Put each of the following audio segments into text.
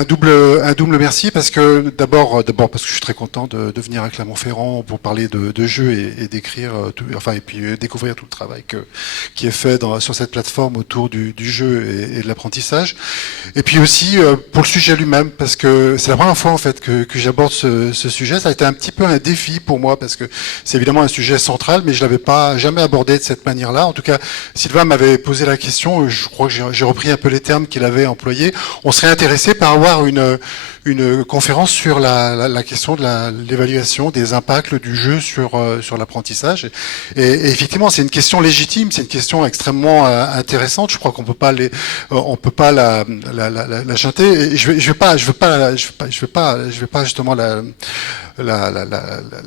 un double merci parce que d'abord parce que je suis très content de venir à Clermont-Ferrand pour parler de jeux et d'écrire, et puis découvrir tout le travail qui est fait sur cette plateforme autour du jeu et de l'apprentissage. Et puis aussi pour le sujet lui-même parce que c'est la première fois en fait que j'aborde ce sujet. Ça a été un petit peu un défi pour moi parce que c'est évidemment un sujet central, mais je l'avais pas jamais abordé de cette manière-là. En tout cas, Sylvain m'avait posé la question. Je crois que j'ai repris un peu les termes qu'il avait employés. On serait intéressé par avoir une conférence sur la question de l'évaluation des impacts du jeu sur l'apprentissage. Et effectivement, c'est une question légitime, c'est une question extrêmement intéressante. Je crois qu'on peut pas on peut pas la chanter. Et je vais pas justement la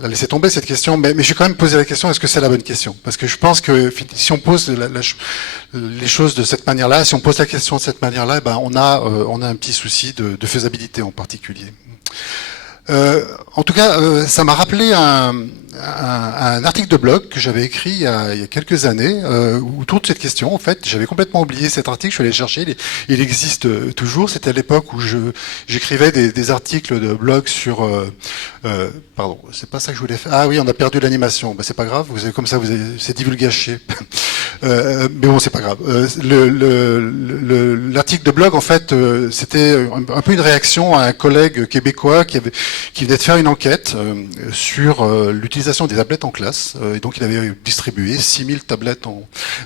laisser tomber cette question, mais je vais quand même poser la question, est-ce que c'est la bonne question? Parce que je pense que si on pose les choses de cette manière-là, si on pose la question de cette manière-là, ben on a un petit souci de faisabilité en particulier. En tout cas, ça m'a rappelé un article de blog que j'avais écrit il y a quelques années autour de cette question. En fait, j'avais complètement oublié cet article. Je suis allé le chercher. Il existe toujours. C'était à l'époque où j'écrivais des articles de blog sur. Pardon, c'est pas ça que je voulais faire. Ah oui, on a perdu l'animation. Ben, c'est pas grave. Vous avez comme ça, c'est divulgaché. Mais bon, c'est pas grave. L'article de blog, en fait, c'était un peu une réaction à un collègue québécois qui venait de faire une enquête sur l'utilisation des tablettes en classe. Et donc, il avait distribué 6000 tablettes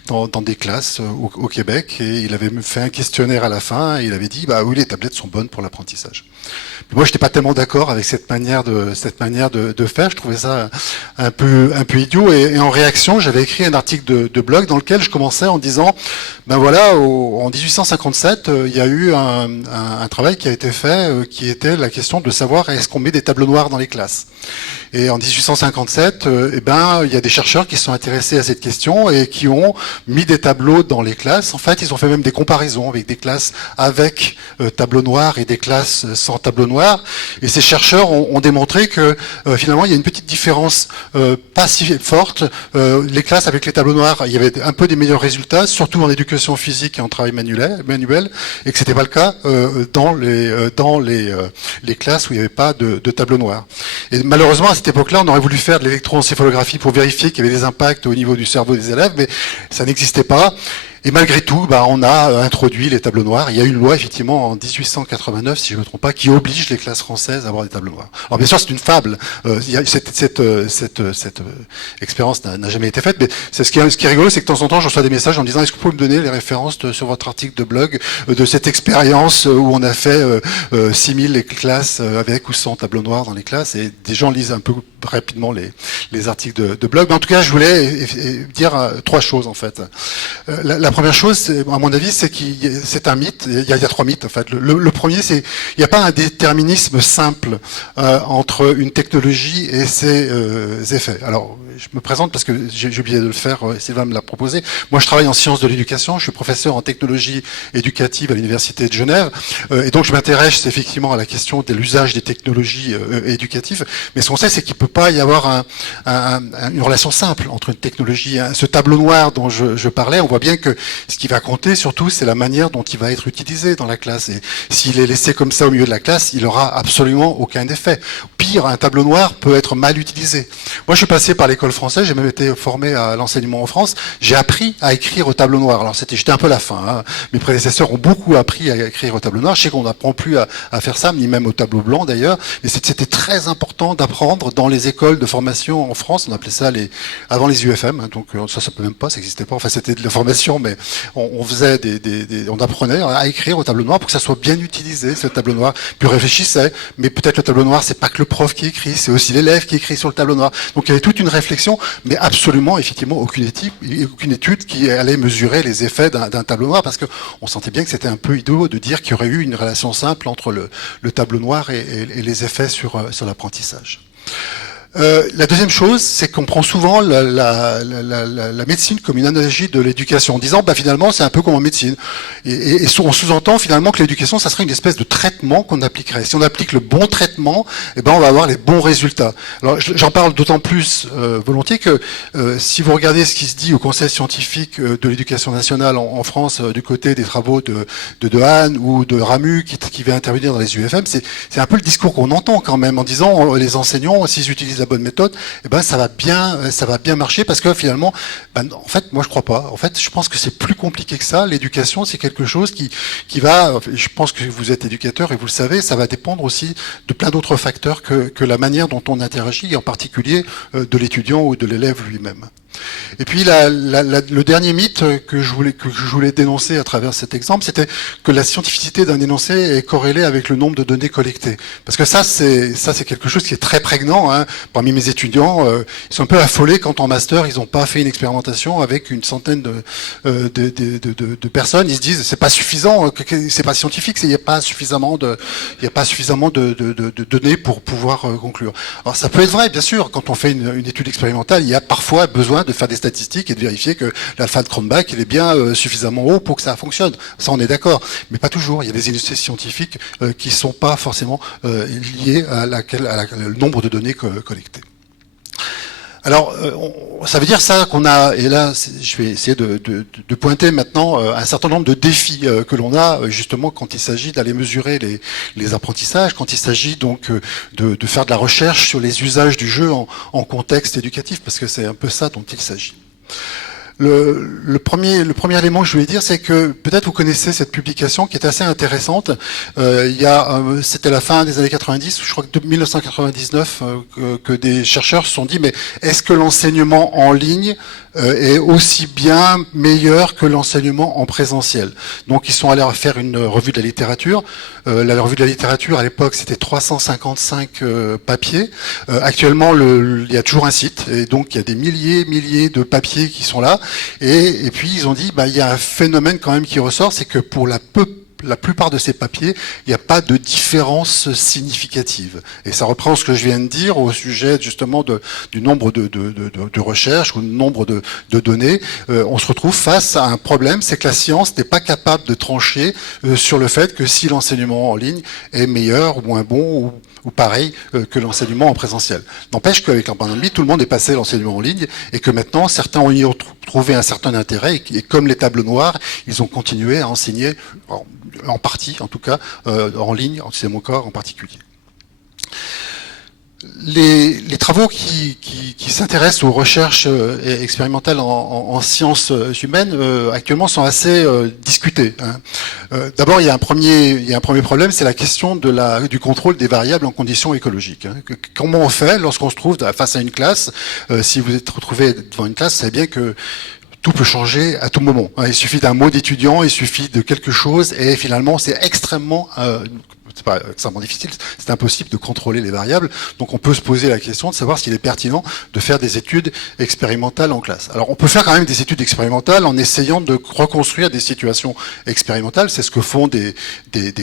dans des classes au Québec. Et il avait fait un questionnaire à la fin. Et il avait dit, bah oui, les tablettes sont bonnes pour l'apprentissage. Moi, je n'étais pas tellement d'accord avec cette manière de faire. Je trouvais ça un peu idiot. Et en réaction, j'avais écrit un article de blog dans lequel je commençais en disant, ben voilà, en 1857, il y a eu un travail qui a été fait, qui était la question de savoir est-ce qu'on met des tableaux noirs dans les classes. Et en 1857, il y a des chercheurs qui se sont intéressés à cette question et qui ont mis des tableaux dans les classes. En fait, ils ont fait même des comparaisons avec des classes avec tableau noir et des classes sans tableau noir. Et ces chercheurs ont démontré que finalement, il y a une petite différence pas si forte. Les classes avec les tableaux noirs, il y avait un peu des meilleurs résultats, surtout en éducation physique et en travail manuel, et que c'était pas le cas dans les classes où il n'y avait pas de tableau noir. Et malheureusement, à cette époque-là, on aurait voulu faire de l'électroencéphalographie pour vérifier qu'il y avait des impacts au niveau du cerveau des élèves, mais ça n'existait pas. Et malgré tout, on a introduit les tableaux noirs. Il y a eu une loi, effectivement, en 1889, si je ne me trompe pas, qui oblige les classes françaises à avoir des tableaux noirs. Alors bien sûr, c'est une fable. Cette expérience n'a jamais été faite, mais ce qui est rigolo, c'est que de temps en temps, je reçois des messages en me disant est-ce que vous pouvez me donner les références sur votre article de blog de cette expérience où on a fait 6000 classes avec ou sans tableau noir dans les classes, et des gens lisent un peu rapidement les articles de blog. Mais en tout cas, je voulais dire trois choses, en fait. La première chose, à mon avis, c'est c'est un mythe. Il y a trois mythes, en fait. Le premier, c'est il n'y a pas un déterminisme simple entre une technologie et ses effets. Alors, je me présente parce que j'ai oublié de le faire, Sylvain me l'a proposé. Moi, je travaille en sciences de l'éducation, je suis professeur en technologie éducative à l'Université de Genève, et donc je m'intéresse effectivement à la question de l'usage des technologies éducatives, mais ce qu'on sait, c'est qu'il ne peut pas y avoir une relation simple entre une technologie, ce tableau noir dont je parlais. On voit bien que ce qui va compter surtout, c'est la manière dont il va être utilisé dans la classe, et s'il est laissé comme ça au milieu de la classe, il n'aura absolument aucun effet. Pire, un tableau noir peut être mal utilisé. Moi, je suis passé par l'école française, j'ai même été formé à l'enseignement en France, j'ai appris à écrire au tableau noir. Alors j'étais un peu la fin, hein. Mes prédécesseurs ont beaucoup appris à écrire au tableau noir, je sais qu'on n'apprend plus à faire ça, ni même au tableau blanc d'ailleurs, mais c'était très important d'apprendre dans les écoles de formation en France, on appelait ça avant les UFM, hein, donc ça peut même pas, ça n'existait pas, enfin c'était de la formation, mais on faisait on apprenait à écrire au tableau noir pour que ça soit bien utilisé, ce tableau noir, puis on réfléchissait, mais peut-être le tableau noir, c'est pas que le prof qui écrit, c'est aussi l'élève qui écrit sur le tableau noir, donc il y avait toute une réflexion, mais absolument, effectivement, aucune étude qui allait mesurer les effets d'un tableau noir, parce qu'on sentait bien que c'était un peu idiot de dire qu'il y aurait eu une relation simple entre le tableau noir et les effets sur l'apprentissage. La deuxième chose, c'est qu'on prend souvent la médecine comme une analogie de l'éducation, en disant, bah, finalement, c'est un peu comme en médecine. Et on sous-entend finalement que l'éducation, ça serait une espèce de traitement qu'on appliquerait. Si on applique le bon traitement, eh ben, on va avoir les bons résultats. Alors, j'en parle d'autant plus volontiers que si vous regardez ce qui se dit au Conseil scientifique de l'éducation nationale en France, du côté des travaux de Dehaene ou de Ramu, qui va intervenir dans les UFM, c'est un peu le discours qu'on entend quand même, en disant, les enseignants, s'ils utilisent la bonne méthode, eh ben ça va bien marcher, parce que finalement, en fait, moi je crois pas. En fait, je pense que c'est plus compliqué que ça. L'éducation, c'est quelque chose qui va. Je pense que vous êtes éducateur et vous le savez, ça va dépendre aussi de plein d'autres facteurs que la manière dont on interagit, et en particulier de l'étudiant ou de l'élève lui-même. Et puis le dernier mythe que je voulais dénoncer à travers cet exemple, c'était que la scientificité d'un énoncé est corrélée avec le nombre de données collectées. Parce que ça c'est quelque chose qui est très prégnant. Hein. Parmi mes étudiants, ils sont un peu affolés quand en master ils n'ont pas fait une expérimentation avec une centaine de personnes. Ils se disent c'est pas suffisant, c'est pas scientifique, il n'y a pas suffisamment de données pour pouvoir conclure. Alors ça peut être vrai, bien sûr, quand on fait une étude expérimentale, il y a parfois besoin de faire des statistiques et de vérifier que l'alpha de Cronbach il est bien suffisamment haut pour que ça fonctionne. Ça, on est d'accord. Mais pas toujours. Il y a des unités scientifiques qui sont pas forcément liées à le nombre de données collectées. Alors, ça veut dire ça qu'on a, et là, je vais essayer de pointer maintenant un certain nombre de défis que l'on a, justement, quand il s'agit d'aller mesurer les apprentissages, quand il s'agit donc de faire de la recherche sur les usages du jeu en contexte éducatif, parce que c'est un peu ça dont il s'agit. Le premier élément que je voulais dire, c'est que peut-être vous connaissez cette publication qui est assez intéressante. C'était la fin des années 90, je crois que 1999, que des chercheurs se sont dit, mais est-ce que l'enseignement en ligne est aussi bien meilleur que l'enseignement en présentiel? Donc ils sont allés faire une revue de la littérature. La revue de la littérature à l'époque c'était 355 papiers. Actuellement il y a toujours un site, et donc il y a des milliers de papiers qui sont là. Et puis ils ont dit, il y a un phénomène quand même qui ressort, c'est que pour la plupart de ces papiers, il n'y a pas de différence significative. Et ça reprend ce que je viens de dire au sujet justement du nombre de recherches ou du nombre de données. On se retrouve face à un problème, c'est que la science n'est pas capable de trancher sur le fait que si l'enseignement en ligne est meilleur ou moins bon ou pareil que l'enseignement en présentiel. N'empêche qu'avec la pandémie, tout le monde est passé à l'enseignement en ligne, et que maintenant, certains ont y trouvé un certain intérêt, et comme les tableaux noirs, ils ont continué à enseigner, en partie en tout cas, en ligne, c'est mon cas en particulier. Les travaux qui s'intéressent aux recherches expérimentales en sciences humaines actuellement sont assez discutés. Hein. D'abord, il y a un premier problème, c'est la question du contrôle des variables en conditions écologiques. Hein. Comment on fait lorsqu'on se trouve face à une classe? Si vous êtes retrouvé devant une classe, vous savez bien que tout peut changer à tout moment. Il suffit d'un mot d'étudiant, il suffit de quelque chose, et finalement, c'est extrêmement difficile, c'est impossible de contrôler les variables. Donc on peut se poser la question de savoir s'il est pertinent de faire des études expérimentales en classe. Alors on peut faire quand même des études expérimentales en essayant de reconstruire des situations expérimentales. C'est ce que font des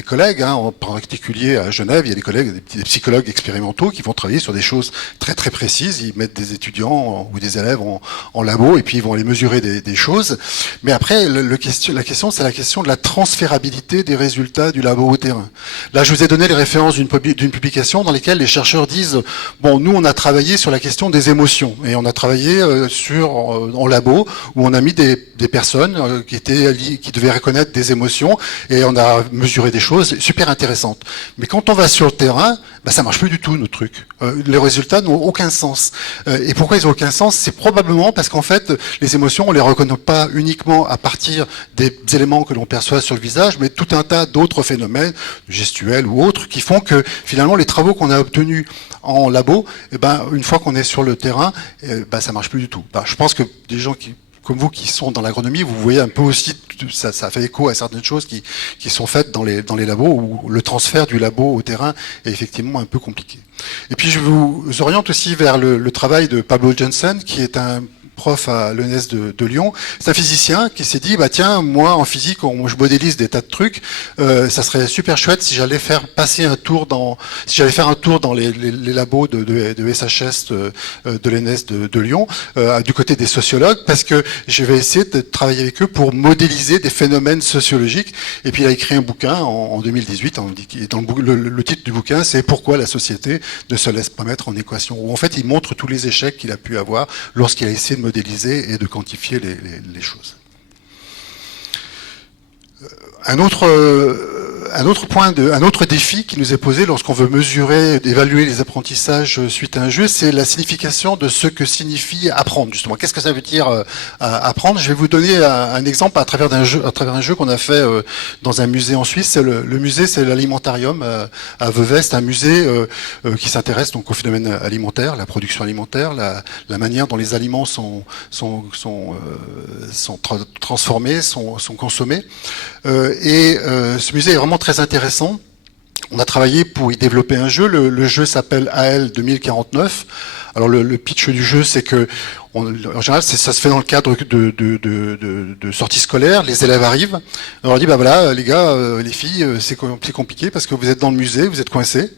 collègues, hein. En particulier à Genève, il y a des collègues, des psychologues expérimentaux qui vont travailler sur des choses très très précises. Ils mettent des étudiants ou des élèves en labo, et puis ils vont aller mesurer des choses. Mais après, la question, c'est la question de la transférabilité des résultats du labo au terrain. Là, je vous ai donné les références d'une publication dans lesquelles les chercheurs disent, bon, nous, on a travaillé sur la question des émotions, et on a travaillé en labo, où on a mis des personnes qui devaient reconnaître des émotions, et on a mesuré des choses super intéressantes. Mais quand on va sur le terrain, ça marche plus du tout, nos trucs. Les résultats n'ont aucun sens. Et pourquoi ils n'ont aucun sens? C'est probablement parce qu'en fait, les émotions, on les reconnaît pas uniquement à partir des éléments que l'on perçoit sur le visage, mais tout un tas d'autres phénomènes, gestuels ou autres, qui font que finalement les travaux qu'on a obtenus en labo, une fois qu'on est sur le terrain, ça marche plus du tout. Je pense que des gens comme vous qui sont dans l'agronomie, vous voyez un peu aussi, ça fait écho à certaines choses qui sont faites dans les labos, où le transfert du labo au terrain est effectivement un peu compliqué. Et puis je vous oriente aussi vers le travail de Pablo Jensen, qui est un prof à l'ENS de Lyon. C'est un physicien qui s'est dit, bah tiens, moi en physique, je modélise des tas de trucs. Ça serait super chouette si j'allais faire un tour dans les labos de SHS de l'ENS de Lyon, du côté des sociologues, parce que je vais essayer de travailler avec eux pour modéliser des phénomènes sociologiques. Et puis il a écrit un bouquin en 2018. Dans le titre du bouquin, c'est Pourquoi la société ne se laisse pas mettre en équation. Où en fait, il montre tous les échecs qu'il a pu avoir lorsqu'il a essayé de modéliser et de quantifier les choses. Un autre défi qui nous est posé lorsqu'on veut mesurer, évaluer les apprentissages suite à un jeu, c'est la signification de ce que signifie apprendre, justement. Qu'est-ce que ça veut dire apprendre? Je vais vous donner un exemple à travers un jeu qu'on a fait dans un musée en Suisse. Le musée, c'est l'Alimentarium à Vevey. C'est un musée qui s'intéresse donc au phénomène alimentaire, la production alimentaire, la manière dont les aliments sont transformés, sont consommés. Ce musée est vraiment très intéressant. On a travaillé pour y développer un jeu. Le jeu s'appelle AL 2049. Alors le pitch du jeu, c'est que en général, ça se fait dans le cadre de sorties scolaires. Les élèves arrivent. On leur dit, bah voilà, les gars, les filles, c'est compliqué parce que vous êtes dans le musée, vous êtes coincés.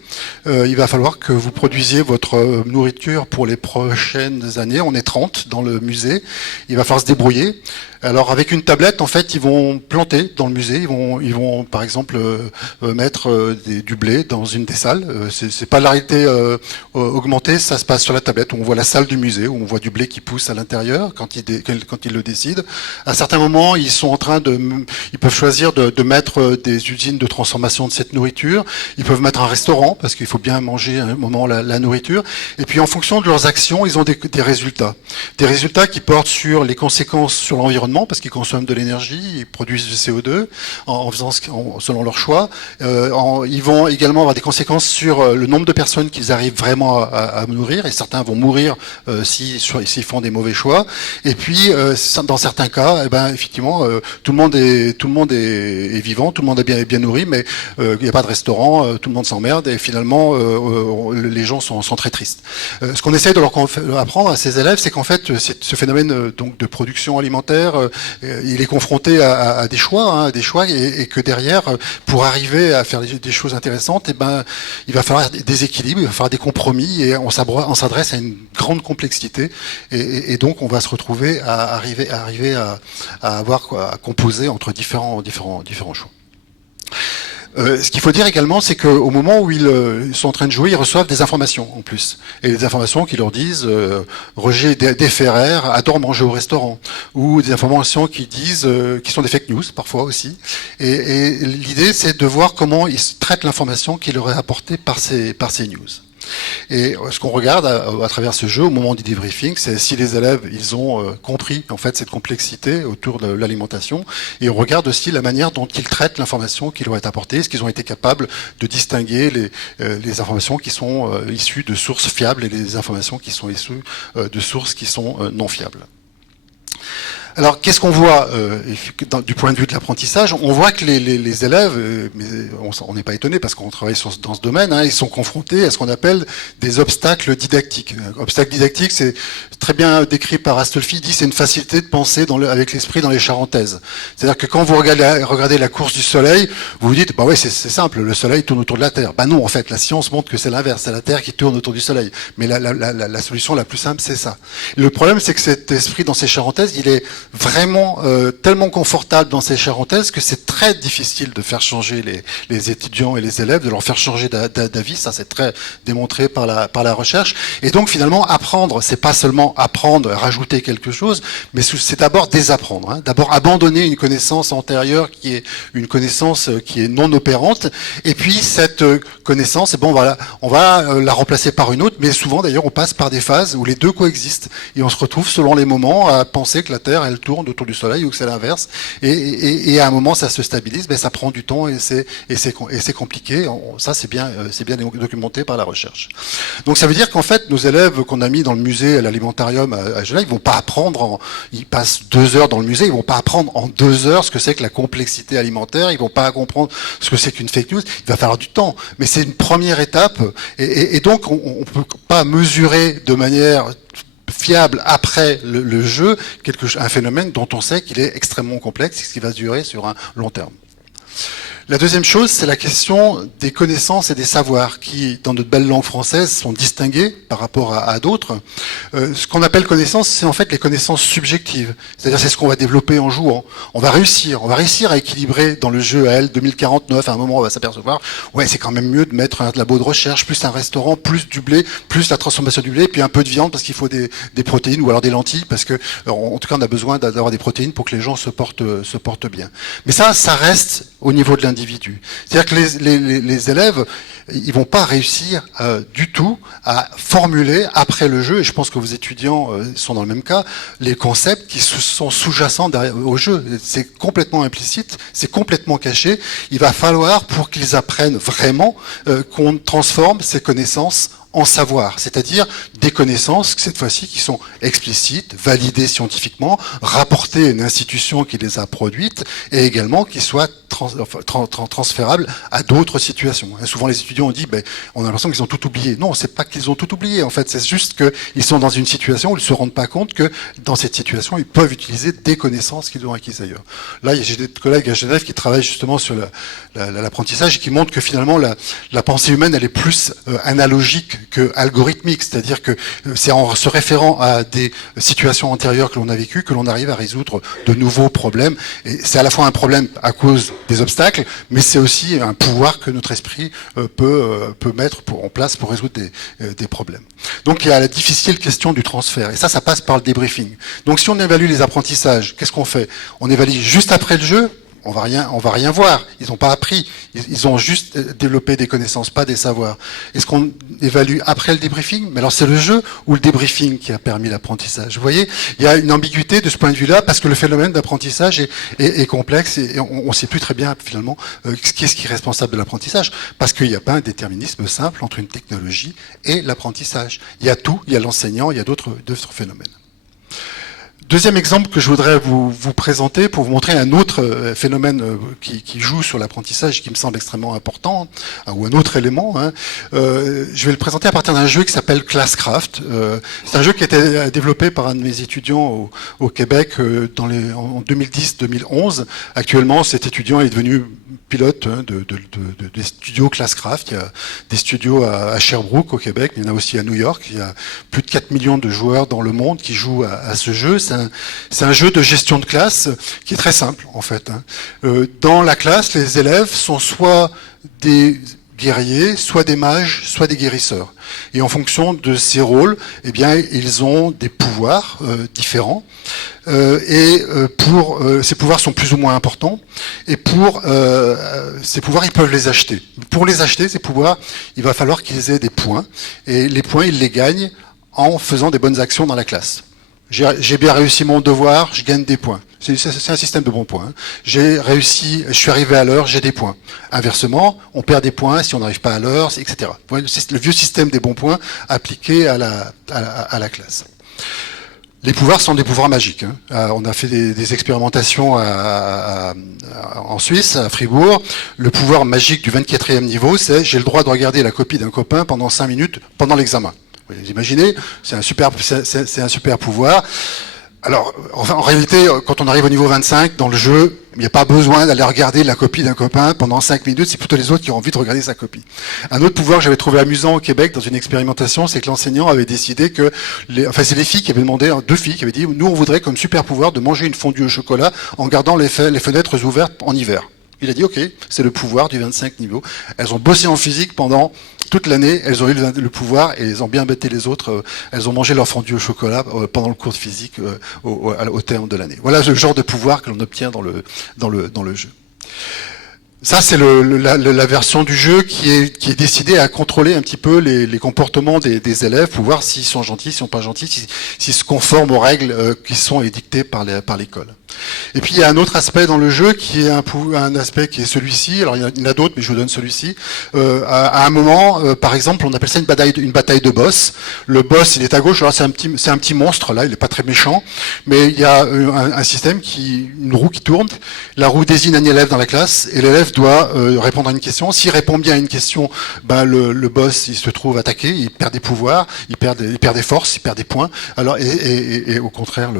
Il va falloir que vous produisiez votre nourriture pour les prochaines années. On est 30 dans le musée. Il va falloir se débrouiller. Alors avec une tablette, en fait, ils vont planter dans le musée. Ils vont par exemple mettre du blé dans une des salles. C'est pas la réalité augmentée, ça se passe sur la tablette. On voit la salle du musée, où on voit du blé qui pousse à l'intérieur quand ils le décident. À certains moments, ils peuvent choisir de mettre des usines de transformation de cette nourriture. Ils peuvent mettre un restaurant parce qu'il faut bien manger à un moment la nourriture. Et puis en fonction de leurs actions, ils ont des résultats. Des résultats qui portent sur les conséquences sur l'environnement parce qu'ils consomment de l'énergie, ils produisent du CO2 selon leur choix. Ils vont également avoir des conséquences sur le nombre de personnes qu'ils arrivent vraiment à nourrir, et certains vont mourir s'ils font des mauvais choix. Et puis dans certains cas, effectivement, tout le monde est vivant, tout le monde est bien nourri, mais il n'y a pas de restaurant, tout le monde s'emmerde, et finalement les gens sont très tristes. Ce qu'on essaie de leur apprendre à ces élèves, c'est qu'en fait ce phénomène donc de production alimentaire, il est confronté à des choix, et que derrière, pour arriver à faire des choses intéressantes, il va falloir des équilibres, il va falloir des compromis, et on s'adresse à une grande complexité, et donc on va se retrouver à arriver à composer entre différents choix. Ce qu'il faut dire également, c'est qu'au moment où ils sont en train de jouer, ils reçoivent des informations en plus. Et des informations qui leur disent Roger Desferrer adore manger au restaurant. Ou des informations qui disent, qui sont des fake news parfois aussi. Et l'idée, c'est de voir comment ils traitent l'information qui leur est apportée par ces news. Et ce qu'on regarde à travers ce jeu au moment du debriefing, c'est si les élèves ils ont compris en fait cette complexité autour de l'alimentation, et on regarde aussi la manière dont ils traitent l'information qui leur est apportée, est-ce qu'ils ont été capables de distinguer les informations qui sont issues de sources fiables et les informations qui sont issues de sources qui sont non fiables. Alors, qu'est-ce qu'on voit du point de vue de l'apprentissage? On voit que les élèves, mais on n'est pas étonné parce qu'on travaille dans ce domaine, ils sont confrontés à ce qu'on appelle des obstacles didactiques. Obstacles didactiques, c'est très bien décrit par Astolfi, il dit c'est une facilité de penser avec l'esprit dans les charentaises. C'est-à-dire que quand vous regardez la course du soleil, vous vous dites, bah ouais, c'est simple, le soleil tourne autour de la Terre. Bah non, en fait, la science montre que c'est l'inverse, c'est la Terre qui tourne autour du soleil. Mais la solution la plus simple, c'est ça. Le problème, c'est que cet esprit dans ces charentaises, il est vraiment tellement confortable dans ces charentaises que c'est très difficile de faire changer les étudiants et les élèves, de leur faire changer d'avis. Ça, c'est très démontré par la recherche. Et donc, finalement, apprendre, c'est pas seulement apprendre, rajouter quelque chose, mais c'est d'abord désapprendre. D'abord abandonner une connaissance antérieure qui est une connaissance qui est non opérante. Et puis, cette connaissance, on va la remplacer par une autre, mais souvent, d'ailleurs, on passe par des phases où les deux coexistent. Et on se retrouve, selon les moments, à penser que la Terre, elle tourne autour du Soleil ou que c'est l'inverse. Et à un moment, ça se stabilise, mais ça prend du temps et c'est compliqué. Ça, c'est bien documenté par la recherche. Donc, ça veut dire qu'en fait, nos élèves qu'on a mis dans le musée, à l'alimentarium à Genève, ils vont pas apprendre, ils passent 2 heures dans le musée, ils vont pas apprendre en 2 heures ce que c'est que la complexité alimentaire, ils vont pas comprendre ce que c'est qu'une fake news. Il va falloir du temps, mais c'est une première étape. Et donc, on peut pas mesurer de manière fiable après le jeu, un phénomène dont on sait qu'il est extrêmement complexe et qui va durer sur un long terme. La deuxième chose, c'est la question des connaissances et des savoirs qui, dans notre belle langue française, sont distingués par rapport à d'autres. Ce qu'on appelle connaissances, c'est en fait les connaissances subjectives. C'est-à-dire c'est ce qu'on va développer en jouant. On va réussir à équilibrer dans le jeu AL 2049. À un moment, on va s'apercevoir, ouais, c'est quand même mieux de mettre un labo de recherche, plus un restaurant, plus du blé, plus la transformation du blé, puis un peu de viande parce qu'il faut des protéines ou alors des lentilles parce que, en tout cas, on a besoin d'avoir des protéines pour que les gens se portent bien. Mais ça reste au niveau de l'individu. C'est-à-dire que les élèves, ils vont pas réussir du tout à formuler après le jeu, et je pense que vos étudiants sont dans le même cas, les concepts qui sont sous-jacents au jeu. C'est complètement implicite, c'est complètement caché. Il va falloir, pour qu'ils apprennent vraiment, qu'on transforme ces connaissances en savoir, c'est-à-dire des connaissances, cette fois-ci, qui sont explicites, validées scientifiquement, rapportées à une institution qui les a produites, et également qui soient transférables à d'autres situations. Et souvent, les étudiants ont dit, on a l'impression qu'ils ont tout oublié. Non, c'est pas qu'ils ont tout oublié, en fait, c'est juste qu'ils sont dans une situation où ils se rendent pas compte que, dans cette situation, ils peuvent utiliser des connaissances qu'ils ont acquises ailleurs. Là, j'ai des collègues à Genève qui travaillent justement sur l'apprentissage et qui montrent que finalement, la pensée humaine, elle est plus analogique que algorithmique, c'est-à-dire que c'est en se référant à des situations antérieures que l'on a vécues que l'on arrive à résoudre de nouveaux problèmes. Et c'est à la fois un problème à cause des obstacles, mais c'est aussi un pouvoir que notre esprit peut mettre en place pour résoudre des problèmes. Donc il y a la difficile question du transfert, et ça passe par le débriefing. Donc si on évalue les apprentissages, qu'est-ce qu'on fait? On évalue juste après le jeu. On va rien voir. Ils n'ont pas appris. Ils ont juste développé des connaissances, pas des savoirs. Est-ce qu'on évalue après le débriefing? Mais alors c'est le jeu ou le débriefing qui a permis l'apprentissage. Vous voyez, il y a une ambiguïté de ce point de vue-là parce que le phénomène d'apprentissage est complexe et on ne sait plus très bien finalement qu'est-ce qui est responsable de l'apprentissage parce qu'il n'y a pas un déterminisme simple entre une technologie et l'apprentissage. Il y a tout, il y a l'enseignant, il y a d'autres phénomènes. Deuxième exemple que je voudrais vous présenter pour vous montrer un autre phénomène qui joue sur l'apprentissage et qui me semble extrêmement important, ou un autre élément. Je vais le présenter à partir d'un jeu qui s'appelle Classcraft. C'est un jeu qui a été développé par un de mes étudiants au Québec en 2010-2011. Actuellement, cet étudiant est devenu pilote des studios Classcraft. Il y a des studios à Sherbrooke au Québec, mais il y en a aussi à New York. Il y a plus de 4 millions de joueurs dans le monde qui jouent à ce jeu. C'est un jeu de gestion de classe qui est très simple en fait. Dans la classe, les élèves sont soit des guerriers, soit des mages, soit des guérisseurs. Et en fonction de ces rôles, eh bien, ils ont des pouvoirs différents. Ces pouvoirs sont plus ou moins importants. Et pour ces pouvoirs, ils peuvent les acheter. Pour les acheter, ces pouvoirs, il va falloir qu'ils aient des points. Et les points, ils les gagnent en faisant des bonnes actions dans la classe. J'ai bien réussi mon devoir, je gagne des points. C'est un système de bons points. J'ai réussi, je suis arrivé à l'heure, j'ai des points. Inversement, on perd des points si on n'arrive pas à l'heure, etc. Le vieux système des bons points appliqué à la classe. Les pouvoirs sont des pouvoirs magiques. On a fait des expérimentations en Suisse, à Fribourg. Le pouvoir magique du 24e niveau, c'est j'ai le droit de regarder la copie d'un copain pendant 5 minutes pendant l'examen. Vous imaginez, c'est un super pouvoir. Alors, en réalité, quand on arrive au niveau 25, dans le jeu, il n'y a pas besoin d'aller regarder la copie d'un copain pendant 5 minutes, c'est plutôt les autres qui ont envie de regarder sa copie. Un autre pouvoir que j'avais trouvé amusant au Québec dans une expérimentation, c'est que l'enseignant avait décidé que, c'est les filles qui avaient demandé, 2 filles qui avaient dit, nous on voudrait comme super pouvoir de manger une fondue au chocolat en gardant les fenêtres ouvertes en hiver. Il a dit, ok, c'est le pouvoir du 25 niveau. Elles ont bossé en physique pendant toute l'année, elles ont eu le pouvoir et elles ont bien bêté les autres. Elles ont mangé leur fondue au chocolat pendant le cours de physique au terme de l'année. Voilà le genre de pouvoir que l'on obtient dans le jeu. Ça, c'est la version du jeu qui est décidée à contrôler un petit peu les comportements des élèves pour voir s'ils sont gentils, s'ils sont pas gentils, s'ils se conforment aux règles qui sont édictées par l'école. Et puis il y a un autre aspect dans le jeu qui est un aspect qui est celui-ci. Alors il y en a d'autres, mais je vous donne celui-ci. À un moment, par exemple, on appelle ça une bataille de boss. Le boss, il est à gauche. Alors c'est un petit monstre là. Il est pas très méchant, mais il y a un système une roue qui tourne. La roue désigne un élève dans la classe et l'élève doit répondre à une question. S'il répond bien à une question, ben le boss il se trouve attaqué, il perd des pouvoirs, il perd des forces, il perd des points. Alors et au contraire,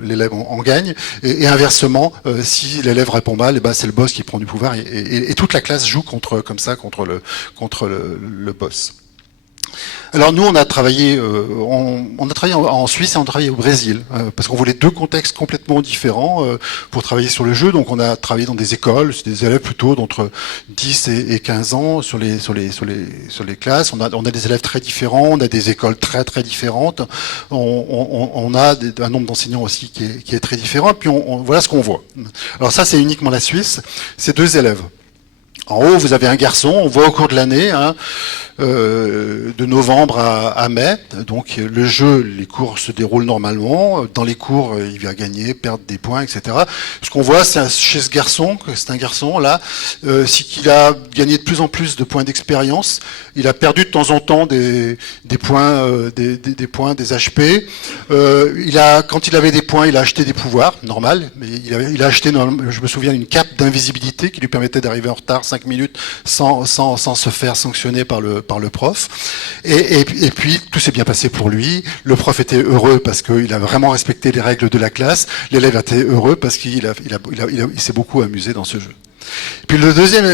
l'élève en gagne. Et inversement, si l'élève répond mal, et ben c'est le boss qui prend du pouvoir et toute la classe joue contre le boss. Alors nous, on a travaillé en Suisse et on a travaillé au Brésil, parce qu'on voulait deux contextes complètement différents pour travailler sur le jeu. Donc on a travaillé dans des écoles, c'est des élèves plutôt d'entre 10 et 15 ans sur les classes. On a des élèves très différents, on a des écoles très très différentes. On a un nombre d'enseignants aussi qui est très différent. Puis voilà ce qu'on voit. Alors ça, c'est uniquement la Suisse. C'est deux élèves. En haut, vous avez un garçon, on voit au cours de l'année, de novembre à mai. Donc le jeu, les cours se déroulent normalement. Dans les cours, il va gagner, perdre des points, etc. Ce qu'on voit, chez ce garçon, c'est un garçon là, c'est qu'il a gagné de plus en plus de points d'expérience. Il a perdu de temps en temps des points, des points, des HP. Quand il avait des points, il a acheté des pouvoirs, normal. Mais il a acheté, je me souviens, une cape d'invisibilité qui lui permettait d'arriver en retard 5 minutes sans se faire sanctionner par le prof. Et puis, tout s'est bien passé pour lui. Le prof était heureux parce qu'il a vraiment respecté les règles de la classe. L'élève était heureux parce qu'il s'est beaucoup amusé dans ce jeu. Puis le deuxième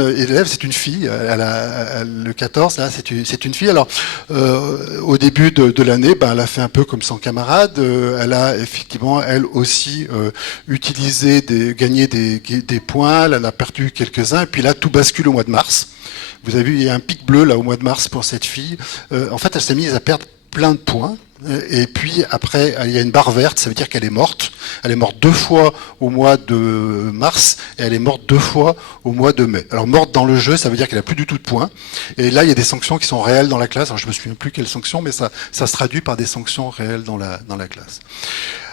élève, c'est une fille. Le 14, là, c'est une fille. Alors, au début de l'année, elle a fait un peu comme son camarade. Elle a effectivement, elle aussi, gagné des points. Elle en a perdu quelques-uns. Et puis là, tout bascule au mois de mars. Vous avez vu, il y a un pic bleu là au mois de mars pour cette fille. En fait, elle s'est mise à perdre plein de points. Et puis après, il y a une barre verte, ça veut dire qu'elle est morte. Elle est morte 2 fois au mois de mars et elle est morte 2 fois au mois de mai. Alors morte dans le jeu, ça veut dire qu'elle a plus du tout de points. Et là, il y a des sanctions qui sont réelles dans la classe. Alors je me souviens plus quelles sanctions, mais ça se traduit par des sanctions réelles dans la classe.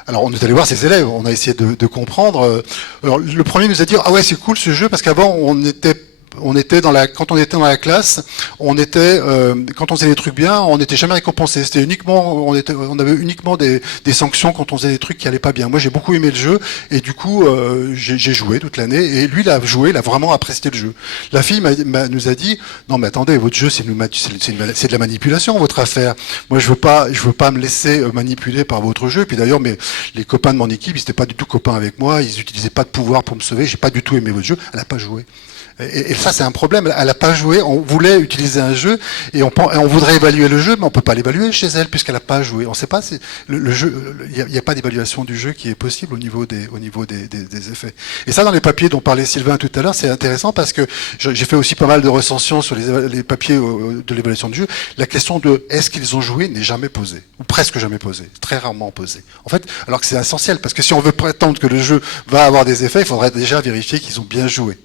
Alors on est allé voir ses élèves, on a essayé de comprendre. Alors le premier nous a dit ah ouais c'est cool ce jeu parce qu'avant quand on était dans la classe, quand on faisait des trucs bien, on n'était jamais récompensé. C'était uniquement, on avait uniquement des sanctions quand on faisait des trucs qui allaient pas bien. Moi, j'ai beaucoup aimé le jeu et du coup, j'ai joué toute l'année et lui, il a vraiment apprécié le jeu. La fille nous a dit, non mais attendez, votre jeu c'est de la manipulation, votre affaire. Moi, je veux pas me laisser manipuler par votre jeu. Puis d'ailleurs, les copains de mon équipe, ils n'étaient pas du tout copains avec moi, ils n'utilisaient pas de pouvoir pour me sauver. J'ai pas du tout aimé votre jeu. Elle a pas joué. Et ça, c'est un problème. Elle n'a pas joué. On voulait utiliser un jeu et on voudrait évaluer le jeu, mais on peut pas l'évaluer chez elle puisqu'elle n'a pas joué. On ne sait pas. Le jeu. Il n'y a pas d'évaluation du jeu qui est possible au niveau des effets. Et ça, dans les papiers dont parlait Sylvain tout à l'heure, c'est intéressant parce que j'ai fait aussi pas mal de recensions sur les papiers de l'évaluation du jeu. La question de est-ce qu'ils ont joué n'est jamais posée ou presque jamais posée, très rarement posée. En fait, alors que c'est essentiel parce que si on veut prétendre que le jeu va avoir des effets, il faudrait déjà vérifier qu'ils ont bien joué.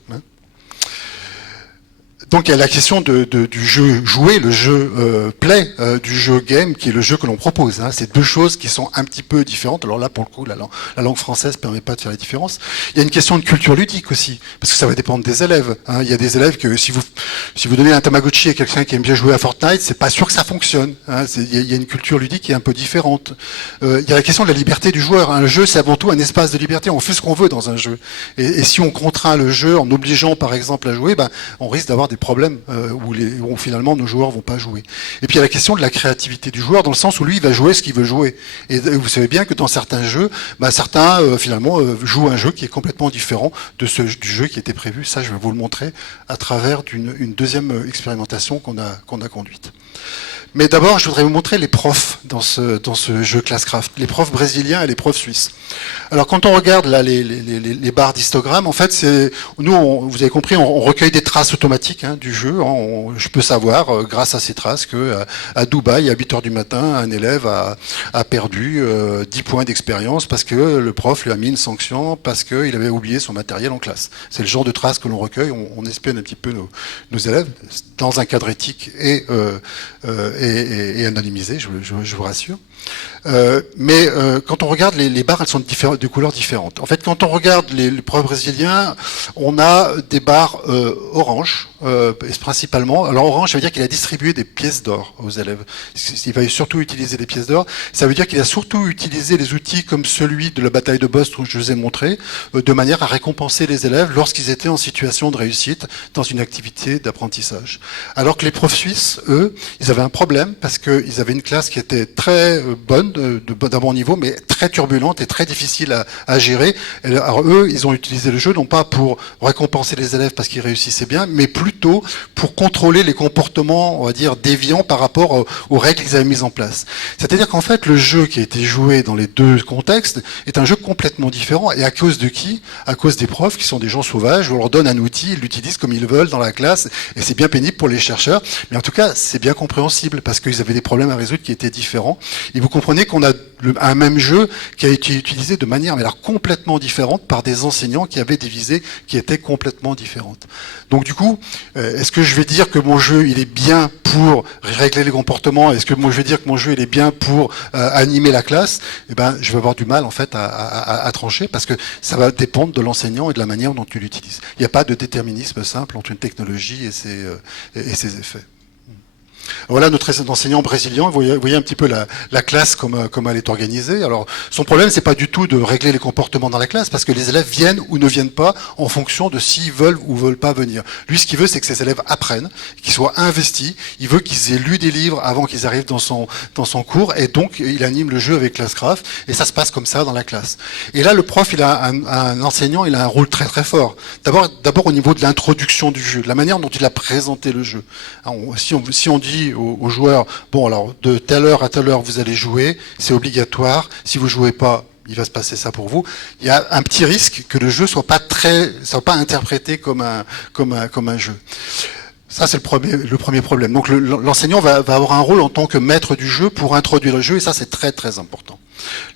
Donc il y a la question du jeu joué, le jeu play, du jeu game, qui est le jeu que l'on propose. C'est deux choses qui sont un petit peu différentes. Alors là, pour le coup, la langue française permet pas de faire la différence. Il y a une question de culture ludique aussi, parce que ça va dépendre des élèves. Il y a des élèves que si vous donnez un Tamagotchi à quelqu'un qui aime bien jouer à Fortnite, c'est pas sûr que ça fonctionne. Il y a une culture ludique qui est un peu différente. Il y a la question de la liberté du joueur. Un jeu, c'est avant tout un espace de liberté. On fait ce qu'on veut dans un jeu. Et si on contraint le jeu en obligeant, par exemple, à jouer, on risque d'avoir des problèmes où finalement nos joueurs vont pas jouer. Et puis il y a la question de la créativité du joueur dans le sens où lui il va jouer ce qu'il veut jouer. Et vous savez bien que dans certains jeux, certains finalement jouent un jeu qui est complètement différent du jeu qui était prévu. Ça, je vais vous le montrer à travers une deuxième expérimentation qu'on a conduite. Mais d'abord, je voudrais vous montrer les profs dans ce jeu Classcraft, les profs brésiliens et les profs suisses. Alors, quand on regarde là les barres d'histogramme, en fait, vous avez compris, on recueille des traces automatiques du jeu. Je peux savoir, grâce à ces traces, que à Dubaï, à 8 heures du matin, un élève a perdu 10 points d'expérience parce que le prof lui a mis une sanction parce qu'il avait oublié son matériel en classe. C'est le genre de traces que l'on recueille. On espionne un petit peu nos élèves dans un cadre éthique et anonymisé, je vous rassure. Quand on regarde les barres, elles sont de couleurs différentes. En fait, quand on regarde les profs brésiliens, on a des barres orange, principalement. Alors orange, ça veut dire qu'il a distribué des pièces d'or aux élèves. Il va surtout utiliser des pièces d'or. Ça veut dire qu'il a surtout utilisé les outils comme celui de la bataille de Boston que je vous ai montré, de manière à récompenser les élèves lorsqu'ils étaient en situation de réussite dans une activité d'apprentissage. Alors que les profs suisses, eux, ils avaient un problème parce qu'ils avaient une classe qui était très bonne, d'un bon niveau, mais très turbulente et très difficile à gérer. Alors eux, ils ont utilisé le jeu non pas pour récompenser les élèves parce qu'ils réussissaient bien, mais plutôt pour contrôler les comportements, on va dire, déviants par rapport aux règles qu'ils avaient mises en place. C'est-à-dire qu'en fait, le jeu qui a été joué dans les deux contextes est un jeu complètement différent. Et à cause de qui? À cause des profs qui sont des gens sauvages. On leur donne un outil, ils l'utilisent comme ils veulent dans la classe, et c'est bien pénible pour les chercheurs. Mais en tout cas, c'est bien compréhensible parce qu'ils avaient des problèmes à résoudre qui étaient différents. Et vous comprenez qu'on a un même jeu qui a été utilisé de manière complètement différente par des enseignants qui avaient des visées qui étaient complètement différentes. Donc du coup, est-ce que je vais dire que mon jeu il est bien pour régler les comportements? Est-ce que moi je vais dire que mon jeu il est bien pour animer la classe? Eh ben, je vais avoir du mal en fait à trancher parce que ça va dépendre de l'enseignant et de la manière dont tu l'utilises. Il n'y a pas de déterminisme simple entre une technologie et ses effets. Voilà notre enseignant brésilien. Vous voyez un petit peu la classe comme elle est organisée. Alors, son problème, c'est pas du tout de régler les comportements dans la classe, parce que les élèves viennent ou ne viennent pas en fonction de s'ils veulent ou veulent pas venir. Lui, ce qu'il veut, c'est que ses élèves apprennent, qu'ils soient investis. Il veut qu'ils aient lu des livres avant qu'ils arrivent dans son cours, et donc il anime le jeu avec Classcraft, et ça se passe comme ça dans la classe. Et là, le prof, il a un enseignant, il a un rôle très très fort. D'abord au niveau de l'introduction du jeu, de la manière dont il a présenté le jeu. Alors, si on dit aux joueurs, bon alors de telle heure à telle heure vous allez jouer, c'est obligatoire, si vous jouez pas, il va se passer ça pour vous. Il y a un petit risque que le jeu soit pas interprété comme un jeu. Ça, c'est le premier problème. Donc l'enseignant va avoir un rôle en tant que maître du jeu pour introduire le jeu, et ça c'est très très important.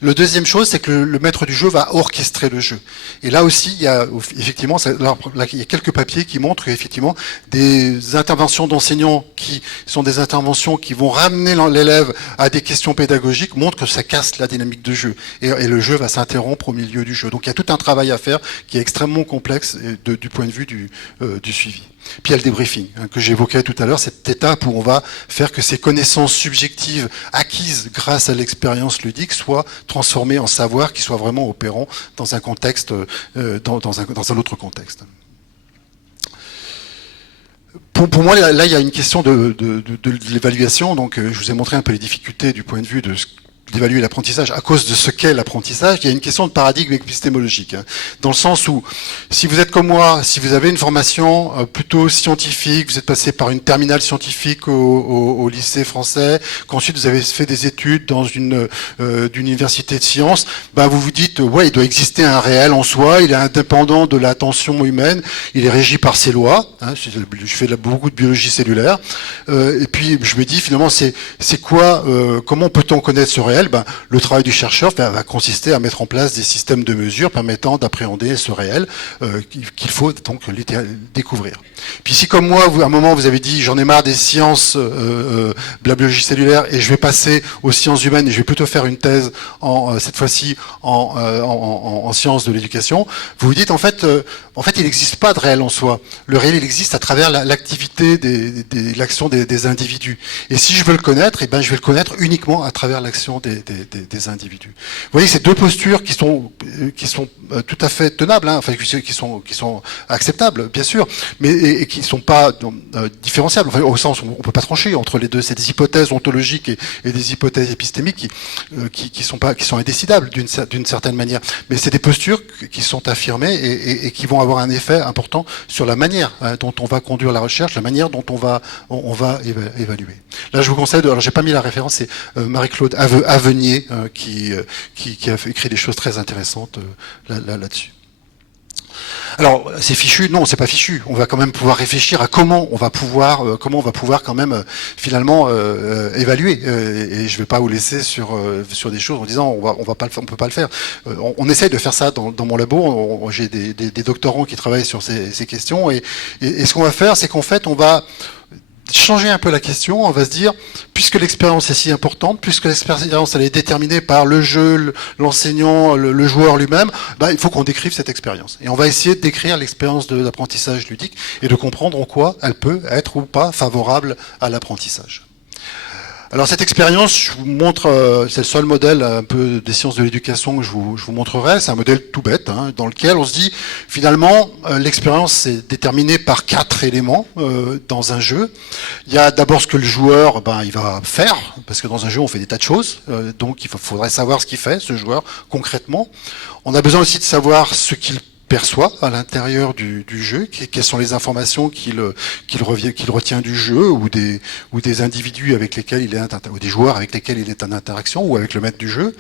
Le deuxième chose, c'est que le maître du jeu va orchestrer le jeu. Et là aussi, il y a effectivement, il y a quelques papiers qui montrent qu'effectivement, des interventions d'enseignants qui sont des interventions qui vont ramener l'élève à des questions pédagogiques montrent que ça casse la dynamique de jeu. Et le jeu va s'interrompre au milieu du jeu. Donc il y a tout un travail à faire qui est extrêmement complexe du point de vue du suivi. Puis il y a le débriefing que j'évoquais tout à l'heure, cette étape où on va faire que ces connaissances subjectives acquises grâce à l'expérience ludique soient transformées en savoir qui soit vraiment opérant dans un contexte, dans un autre contexte. Pour moi, là, il y a une question de l'évaluation. Donc, je vous ai montré un peu les difficultés du point de vue d'évaluer l'apprentissage à cause de ce qu'est l'apprentissage. Il y a une question de paradigme épistémologique, dans le sens où, si vous êtes comme moi, si vous avez une formation plutôt scientifique, vous êtes passé par une terminale scientifique au lycée français, qu'ensuite vous avez fait des études dans d'une université de sciences, vous vous dites, ouais, il doit exister un réel en soi, il est indépendant de l'attention humaine, il est régi par ses lois, je fais beaucoup de biologie cellulaire, et puis je me dis, finalement, c'est quoi, comment peut-on connaître ce réel? Le travail du chercheur va consister à mettre en place des systèmes de mesure permettant d'appréhender ce réel qu'il faut donc découvrir. Puis si comme moi, à un moment vous avez dit j'en ai marre des sciences de la biologie cellulaire et je vais passer aux sciences humaines et je vais plutôt faire une thèse cette fois-ci en sciences de l'éducation, vous vous dites en fait il n'existe pas de réel en soi. Le réel il existe à travers l'activité l'action des individus. Et si je veux le connaître, je vais le connaître uniquement à travers l'action des individus. Vous voyez, c'est deux postures qui sont tout à fait tenables, qui sont acceptables, bien sûr, mais et qui ne sont pas différenciables. Au sens où on ne peut pas trancher entre les deux. C'est des hypothèses ontologiques et des hypothèses épistémiques qui sont indécidables d'une certaine manière. Mais c'est des postures qui sont affirmées et qui vont avoir un effet important sur la manière dont on va conduire la recherche, la manière dont on va évaluer. Là, je vous conseille, alors j'ai pas mis la référence, c'est Marie-Claude Avenier qui a écrit des choses très intéressantes là-dessus. Alors, c'est fichu? Non, c'est pas fichu. On va quand même pouvoir réfléchir à comment on va pouvoir quand même finalement évaluer. Et je vais pas vous laisser sur des choses en disant on peut pas le faire. On essaye de faire ça dans mon labo. J'ai des doctorants qui travaillent sur ces questions et ce qu'on va faire, c'est qu'en fait on va changer un peu la question. On va se dire, puisque l'expérience est si importante, puisque l'expérience elle est déterminée par le jeu, l'enseignant, le joueur lui-même, bah, il faut qu'on décrive cette expérience. Et on va essayer de décrire l'expérience de l'apprentissage ludique et de comprendre en quoi elle peut être ou pas favorable à l'apprentissage. Alors cette expérience, je vous montre, c'est le seul modèle un peu des sciences de l'éducation que je vous montrerai. C'est un modèle tout bête, hein, dans lequel on se dit finalement l'expérience est déterminée par 4 éléments dans un jeu. Il y a d'abord ce que le joueur il va faire, parce que dans un jeu on fait des tas de choses, donc il faudrait savoir ce qu'il fait, ce joueur, concrètement. On a besoin aussi de savoir ce qu'il perçoit à l'intérieur du jeu, quelles sont les informations qu'il retient du jeu, ou des individus avec lesquels il est, ou des joueurs avec lesquels il est en interaction, ou avec le maître du jeu.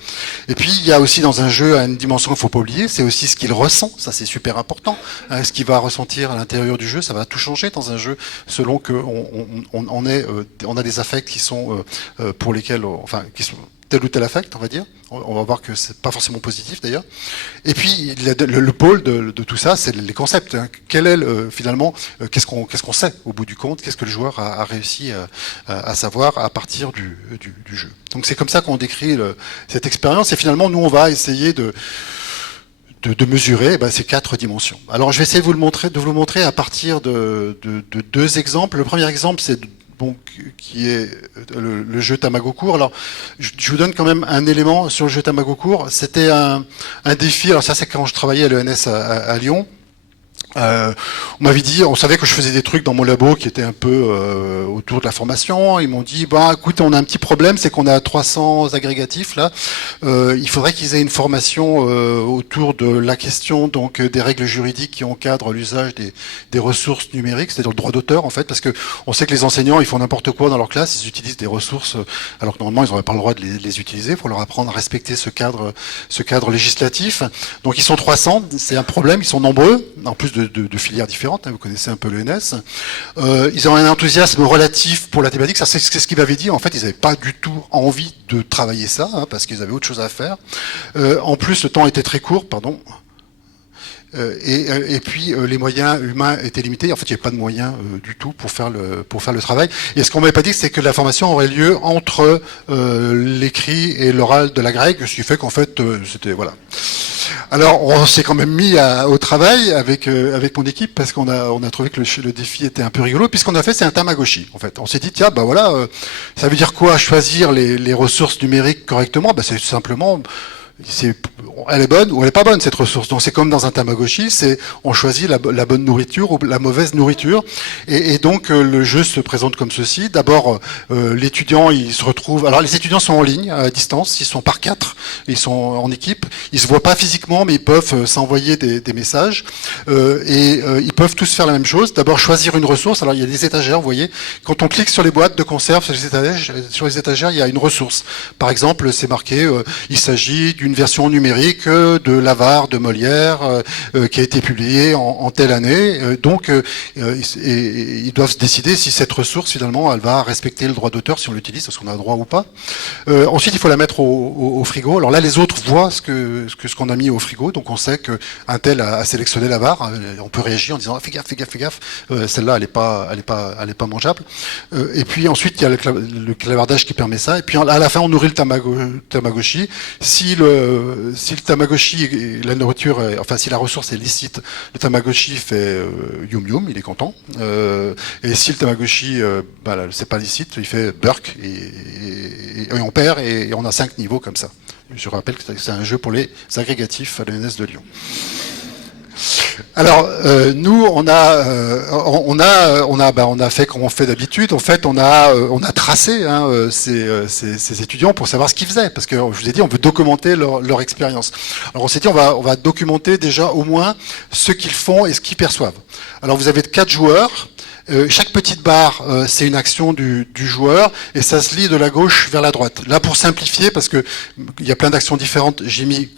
Et puis il y a aussi dans un jeu une dimension qu'il ne faut pas oublier, c'est aussi ce qu'il ressent, ça c'est super important. Ce qu'il va ressentir à l'intérieur du jeu, ça va tout changer dans un jeu, selon qu'on a des affects qui sont pour lesquels, qui sont tel ou tel affect, on va dire. On va voir que c'est pas forcément positif d'ailleurs. Et puis le pôle de tout ça, c'est les concepts. Hein. Quel est finalement qu'est-ce qu'on sait au bout du compte, qu'est-ce que le joueur a réussi à savoir à partir du jeu. Donc c'est comme ça qu'on décrit cette expérience. Et finalement, nous on va essayer de mesurer ces 4 dimensions. Alors je vais essayer de vous le montrer à partir de 2 exemples. Le premier exemple, c'est qui est le jeu Tamagocourt. Alors, je vous donne quand même un élément sur le jeu Tamagocourt. C'était un défi. Alors ça, c'est quand je travaillais à l'ENS à Lyon. On m'avait dit, on savait que je faisais des trucs dans mon labo qui étaient un peu autour de la formation. Ils m'ont dit, écoute, on a un petit problème, c'est qu'on a 300 agrégatifs là. Il faudrait qu'ils aient une formation autour de la question donc des règles juridiques qui encadrent l'usage des ressources numériques, c'est-à-dire le droit d'auteur en fait, parce que on sait que les enseignants ils font n'importe quoi dans leur classe, ils utilisent des ressources alors que normalement ils n'auraient pas le droit de les utiliser. Il faut leur apprendre à respecter ce cadre législatif. Donc ils sont 300, c'est un problème, ils sont nombreux, en plus de filières différentes, hein, vous connaissez un peu l'ENS. Ils ont un enthousiasme relatif pour la thématique, ça c'est ce qu'ils m'avaient dit, en fait ils n'avaient pas du tout envie de travailler ça, hein, parce qu'ils avaient autre chose à faire. En plus le temps était très court, pardon. Et puis les moyens humains étaient limités. En fait, il n'y avait pas de moyens du tout pour faire le travail. Et ce qu'on m'avait pas dit, c'est que la formation aurait lieu entre l'écrit et l'oral de la grecque, ce qui fait qu'en fait, c'était voilà. Alors, on s'est quand même mis au travail avec mon équipe parce qu'on a trouvé que le défi était un peu rigolo. Puis ce qu'on a fait, c'est un Tamagotchi. En fait, on s'est dit tiens, ça veut dire quoi choisir les ressources numériques correctement? C'est tout simplement elle est bonne ou elle est pas bonne cette ressource. Donc c'est comme dans un Tamagotchi, on choisit la bonne nourriture ou la mauvaise nourriture. Et donc le jeu se présente comme ceci. D'abord l'étudiant il se retrouve. Alors les étudiants sont en ligne à distance, ils sont par 4, ils sont en équipe. Ils se voient pas physiquement, mais ils peuvent s'envoyer des messages et ils peuvent tous faire la même chose. D'abord choisir une ressource. Alors il y a des étagères, vous voyez. Quand on clique sur les boîtes de conserve sur les étagères, il y a une ressource. Par exemple, c'est marqué il s'agit d'une version numérique de l'Avare de Molière qui a été publiée en telle année. Donc, ils doivent se décider si cette ressource, finalement, elle va respecter le droit d'auteur, si on l'utilise, est-ce qu'on a le droit ou pas. Ensuite, il faut la mettre au frigo. Alors là, les autres voient ce qu'on a mis au frigo, donc on sait qu'un tel a sélectionné l'Avare. On peut réagir en disant fais gaffe, celle-là, elle est pas mangeable. Et puis ensuite, il y a le clavardage qui permet ça. Et puis à la fin, on nourrit le Tamagotchi. Si le Tamagotchi, la nourriture, si la ressource est licite, le Tamagotchi fait yum yum, il est content. Et si le Tamagotchi, c'est pas licite, il fait burk et on perd et on a 5 niveaux comme ça. Je rappelle que c'est un jeu pour les agrégatifs à l'ENS de Lyon. Alors nous on a fait comme on fait d'habitude. En fait on a tracé ces étudiants pour savoir ce qu'ils faisaient parce que je vous ai dit on veut documenter leur expérience. Alors on s'est dit on va documenter déjà au moins ce qu'ils font et ce qu'ils perçoivent. Alors vous avez 4 joueurs. Chaque petite barre, c'est une action du joueur et ça se lit de la gauche vers la droite. Là pour simplifier parce que il y a plein d'actions différentes, j'ai mis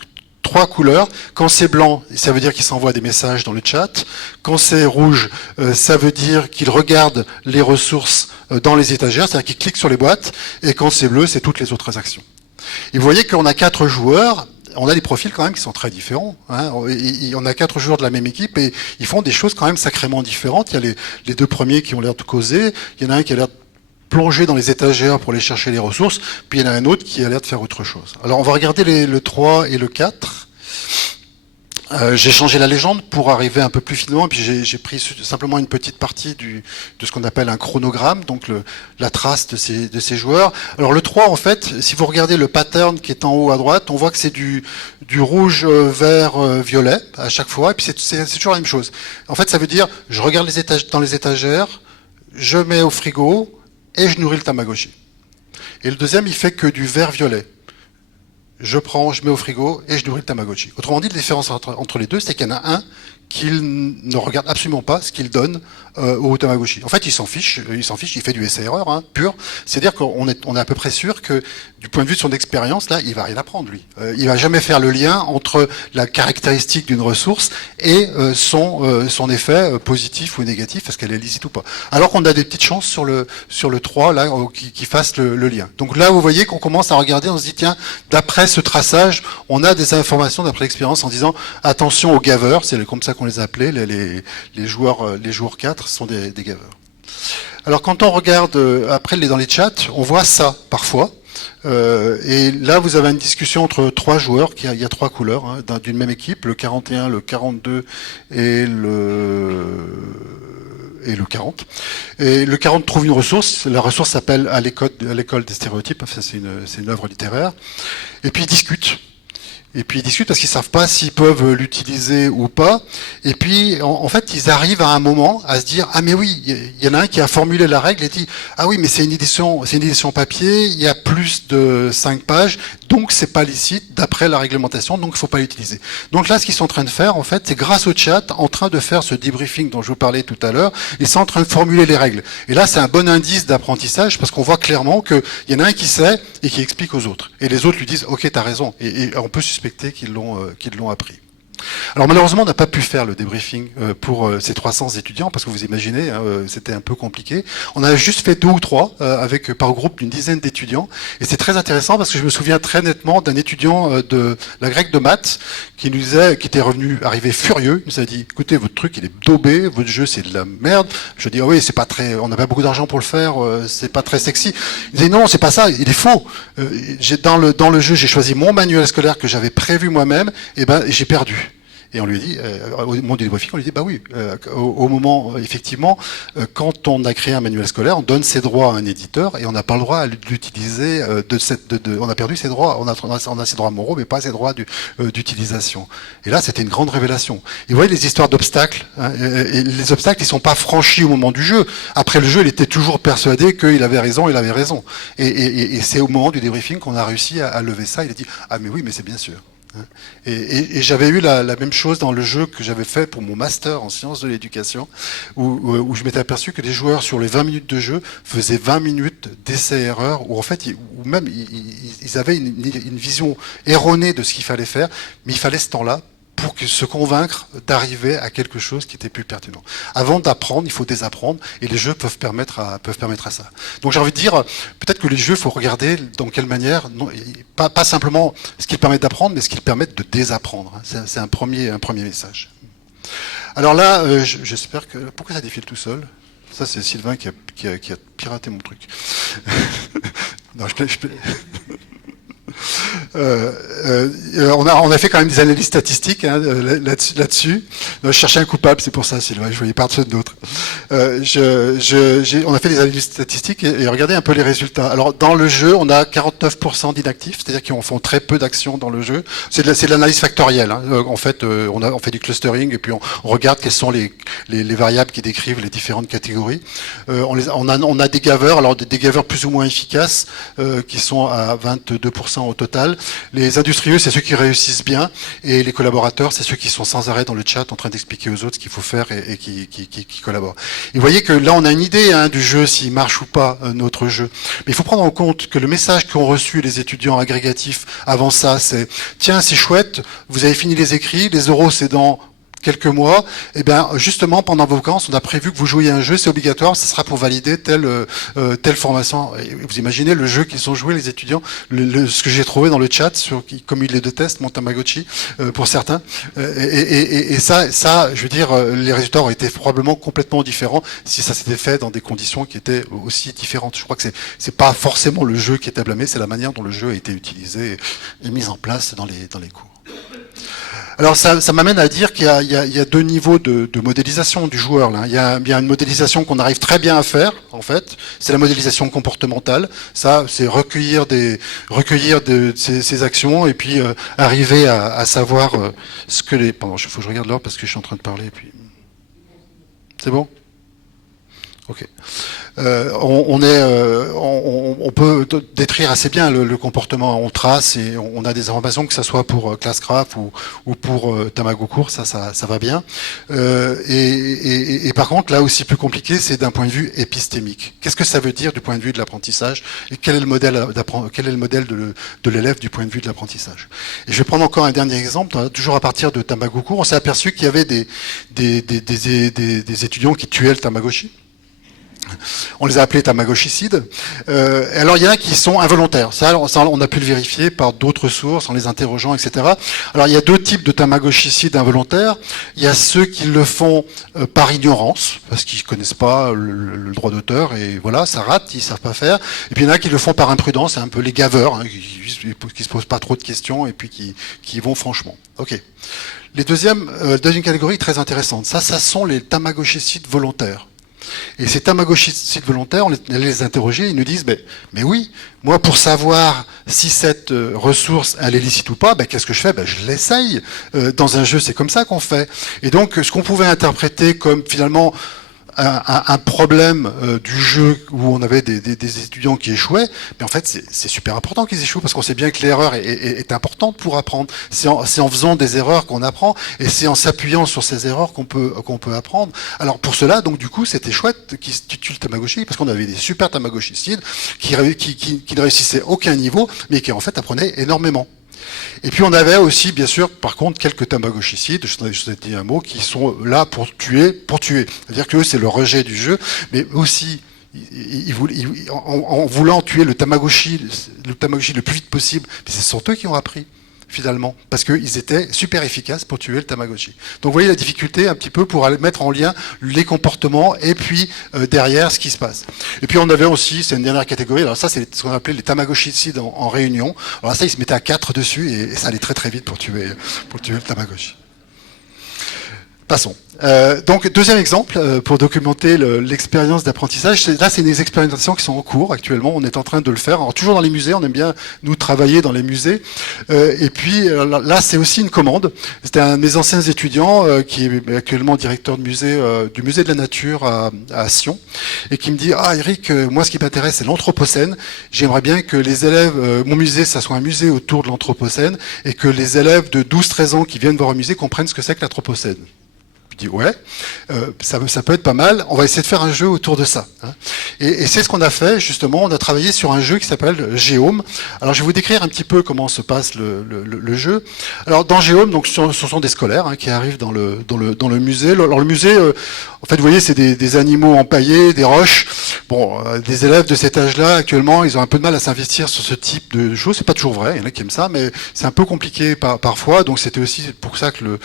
3 couleurs. Quand c'est blanc, ça veut dire qu'il s'envoie des messages dans le chat. Quand c'est rouge, ça veut dire qu'il regarde les ressources dans les étagères, c'est-à-dire qu'il clique sur les boîtes. Et quand c'est bleu, c'est toutes les autres actions. Et vous voyez qu'on a 4 joueurs. on a des profils quand même qui sont très différents. Hein. On a 4 joueurs de la même équipe et ils font des choses quand même sacrément différentes. Il y a les 2 premiers qui ont l'air de causer, il y en a un qui a l'air de plonger dans les étagères pour aller chercher les ressources, puis il y en a un autre qui a l'air de faire autre chose. Alors on va regarder le 3 et le 4. J'ai changé la légende pour arriver un peu plus finement, et puis j'ai pris simplement une petite partie de ce qu'on appelle un chronogramme, donc la trace de ces joueurs. Alors le 3, en fait, si vous regardez le pattern qui est en haut à droite, on voit que c'est du rouge, vert, violet à chaque fois, et puis c'est toujours la même chose. En fait, ça veut dire, je regarde dans les étagères, je mets au frigo, et je nourris le Tamagotchi. Et le deuxième, il fait que du vert-violet. Je prends, je mets au frigo et je nourris le Tamagotchi. Autrement dit, la différence entre les deux, c'est qu'il y en a un qui ne regarde absolument pas ce qu'il donne au Tamagotchi. En fait, il s'en fiche, il fait du essai-erreur, hein, pur. C'est-à-dire qu'on est à peu près sûr que, du point de vue de son expérience, là, il va rien apprendre, lui. Il va jamais faire le lien entre la caractéristique d'une ressource et son effet positif ou négatif, est-ce qu'elle est licite ou pas. Alors qu'on a des petites chances sur le 3, là, qui fasse le lien. Donc là, vous voyez qu'on commence à regarder, on se dit, tiens, d'après ce traçage, on a des informations d'après l'expérience en disant, attention aux gaveurs, c'est comme ça qu'on les appelait, les joueurs 4 sont des gaveurs. Alors quand on regarde après dans les chats, on voit ça parfois. Et là, vous avez une discussion entre 3 joueurs, il y a 3 couleurs hein, d'une même équipe, le 41, le 42 et le 40. Et le 40 trouve une ressource, la ressource s'appelle à l'école des stéréotypes, enfin, c'est une œuvre littéraire, et puis ils discutent. Et puis ils discutent parce qu'ils savent pas s'ils peuvent l'utiliser ou pas. Et puis en fait ils arrivent à un moment à se dire ah mais oui, il y en a un qui a formulé la règle et dit ah oui mais c'est une édition papier, il y a plus de 5 pages, donc c'est pas licite d'après la réglementation, donc il faut pas l'utiliser. Donc là ce qu'ils sont en train de faire en fait, c'est grâce au chat en train de faire ce debriefing dont je vous parlais tout à l'heure, ils sont en train de formuler les règles. Et là c'est un bon indice d'apprentissage parce qu'on voit clairement qu'il y en a un qui sait et qui explique aux autres. Et les autres lui disent ok t'as raison. Et on peut suspecter qu'ils l'ont appris. Alors malheureusement, on n'a pas pu faire le débriefing pour ces 300 étudiants, parce que vous imaginez, hein, c'était un peu compliqué. On a juste fait 2 ou 3, avec par groupe d'une dizaine d'étudiants, et c'est très intéressant parce que je me souviens très nettement d'un étudiant de la grecque de maths qui nous disait, qui était arrivé furieux, il nous a dit, écoutez, votre truc il est daubé, votre jeu c'est de la merde. Je dis, ah oui, c'est pas très, on n'a pas beaucoup d'argent pour le faire, c'est pas très sexy. Il disait, non, c'est pas ça, il est faux. Dans le jeu, j'ai choisi mon manuel scolaire que j'avais prévu moi-même, et ben j'ai perdu. Et on lui a dit, au moment du débriefing, on lui dit, bah oui, au moment, effectivement, quand on a créé un manuel scolaire, on donne ses droits à un éditeur et on n'a pas le droit à l'utiliser on a perdu ses droits, on a ses droits moraux, mais pas ses droits d'utilisation. Et là, c'était une grande révélation. Et vous voyez les histoires d'obstacles, hein, et les obstacles, ils sont pas franchis au moment du jeu. Après le jeu, il était toujours persuadé qu'il avait raison, il avait raison. Et c'est au moment du débriefing qu'on a réussi à lever ça. Il a dit, ah mais oui, mais c'est bien sûr. Et j'avais eu la même chose dans le jeu que j'avais fait pour mon master en sciences de l'éducation, où je m'étais aperçu que les joueurs sur les 20 minutes de jeu faisaient 20 minutes d'essai-erreur, où en fait, ils avaient une vision erronée de ce qu'il fallait faire, mais il fallait ce temps-là pour se convaincre d'arriver à quelque chose qui était plus pertinent. Avant d'apprendre, il faut désapprendre, et les jeux peuvent permettre à ça. Donc j'ai envie de dire, peut-être que les jeux, il faut regarder dans quelle manière, non, pas simplement ce qu'ils permettent d'apprendre, mais ce qu'ils permettent de désapprendre. C'est un premier message. Alors là, j'espère que... Pourquoi ça défile tout seul ? Ça, c'est Sylvain qui a piraté mon truc. Non, on a fait quand même des analyses statistiques hein, là-dessus. Je cherchais un coupable, c'est pour ça, Sylvain, je voyais personne d'autre. On a fait des analyses statistiques et regardez un peu les résultats. Alors dans le jeu, on a 49% d'inactifs, c'est-à-dire qu'ils font très peu d'actions dans le jeu. C'est de l'analyse factorielle. Hein. En fait, on fait du clustering et puis on regarde quelles sont les variables qui décrivent les différentes catégories. On a des gaveurs, alors des gaveurs plus ou moins efficaces, qui sont à 22% au total. Les industrieux, c'est ceux qui réussissent bien, et les collaborateurs, c'est ceux qui sont sans arrêt dans le chat en train d'expliquer aux autres ce qu'il faut faire et qui collaborent. Et vous voyez que là, on a une idée hein, du jeu, s'il marche ou pas, notre jeu. Mais il faut prendre en compte que le message qu'ont reçu les étudiants agrégatifs avant ça, c'est « Tiens, c'est chouette, vous avez fini les écrits, les oraux, c'est dans quelques mois, et bien justement pendant vos vacances, on a prévu que vous jouiez à un jeu, c'est obligatoire, ce sera pour valider telle formation. Et vous imaginez le jeu qu'ils ont joué les étudiants, ce que j'ai trouvé dans le chat sur comme ils les détestent, mon Tamagotchi pour certains. Et ça, je veux dire, les résultats auraient été probablement complètement différents si ça s'était fait dans des conditions qui étaient aussi différentes. Je crois que c'est pas forcément le jeu qui était blâmé, c'est la manière dont le jeu a été utilisé et mis en place dans les cours. Alors ça m'amène à dire qu'il y a deux niveaux de modélisation du joueur. Là. Il y a une modélisation qu'on arrive très bien à faire, en fait. C'est la modélisation comportementale. Ça, c'est recueillir ces actions et puis arriver à savoir ce que les... Pardon, il faut que je regarde l'heure parce que je suis en train de parler. Et puis... C'est bon ? Ok. On peut décrire assez bien le comportement. On trace et on a des informations, que ce soit pour Classcraft ou pour Tamagocourt, ça va bien. Et par contre, là aussi plus compliqué, c'est d'un point de vue épistémique. Qu'est-ce que ça veut dire du point de vue de l'apprentissage et quel est le modèle de l'élève du point de vue de l'apprentissage. Et je vais prendre encore un dernier exemple, toujours à partir de Tamagocourt. On s'est aperçu qu'il y avait des étudiants qui tuaient le Tamagotchi. On les a appelés tamagochicides. Alors il y en a qui sont involontaires. Ça, on a pu le vérifier par d'autres sources, en les interrogeant, etc. Alors il y a deux types de tamagochicides involontaires. Il y a ceux qui le font par ignorance, parce qu'ils connaissent pas le droit d'auteur, et voilà, ça rate, ils savent pas faire. Et puis il y en a qui le font par imprudence, c'est un peu les gaveurs, hein, qui se posent pas trop de questions et puis qui vont franchement. Ok. Les deuxième catégorie très intéressante. Ça sont les tamagochicides volontaires. Et ces tamagochicides volontaires, on les interrogeait, ils nous disent mais oui, moi pour savoir si cette ressource elle est licite ou pas, qu'est-ce que je fais? Je l'essaye. Dans un jeu, c'est comme ça qu'on fait. Et donc ce qu'on pouvait interpréter comme finalement un problème du jeu où on avait des étudiants qui échouaient, mais en fait c'est super important qu'ils échouent parce qu'on sait bien que l'erreur est importante pour apprendre. C'est en faisant des erreurs qu'on apprend et c'est en s'appuyant sur ces erreurs qu'on peut apprendre. Alors pour cela, donc du coup, c'était chouette qu'ils tuent le Tamagotchi parce qu'on avait des super Tamagochicides qui ne réussissaient aucun niveau, mais qui en fait apprenaient énormément. Et puis on avait aussi, bien sûr, par contre, quelques tamagochicides, je vous ai dit un mot, qui sont là pour tuer. C'est-à-dire que c'est le rejet du jeu, mais aussi, en voulant tuer le Tamagotchi le plus vite possible, mais ce sont eux qui ont appris, finalement, parce qu'ils étaient super efficaces pour tuer le Tamagotchi. Donc vous voyez la difficulté un petit peu pour aller mettre en lien les comportements et puis derrière ce qui se passe. Et puis on avait aussi, c'est une dernière catégorie, alors ça c'est ce qu'on appelait les Tamagochicides en réunion. Alors ça ils se mettaient à 4 dessus et ça allait très très vite pour tuer le Tamagotchi. Passons. Donc deuxième exemple pour documenter l'expérience d'apprentissage. Là, c'est des expérimentations qui sont en cours actuellement. On est en train de le faire. Alors toujours dans les musées, on aime bien nous travailler dans les musées. Et puis là, c'est aussi une commande. C'était un de mes anciens étudiants qui est actuellement directeur de musée du musée de la nature à Sion et qui me dit Eric, moi ce qui m'intéresse c'est l'anthropocène. J'aimerais bien que les élèves, mon musée, ça soit un musée autour de l'anthropocène et que les élèves de 12-13 ans qui viennent voir un musée comprennent ce que c'est que l'anthropocène. Je dis ouais, ça peut être pas mal, on va essayer de faire un jeu autour de ça. Hein. Et c'est ce qu'on a fait, justement, on a travaillé sur un jeu qui s'appelle Géome. Alors je vais vous décrire un petit peu comment se passe le jeu. Alors dans Géome, donc, ce sont des scolaires qui arrivent dans le musée. Alors le musée, en fait, vous voyez, c'est des animaux empaillés, des roches. Bon, des élèves de cet âge-là, actuellement, ils ont un peu de mal à s'investir sur ce type de choses. C'est pas toujours vrai, il y en a qui aiment ça, mais c'est un peu compliqué parfois. Donc c'était aussi pour ça qu'il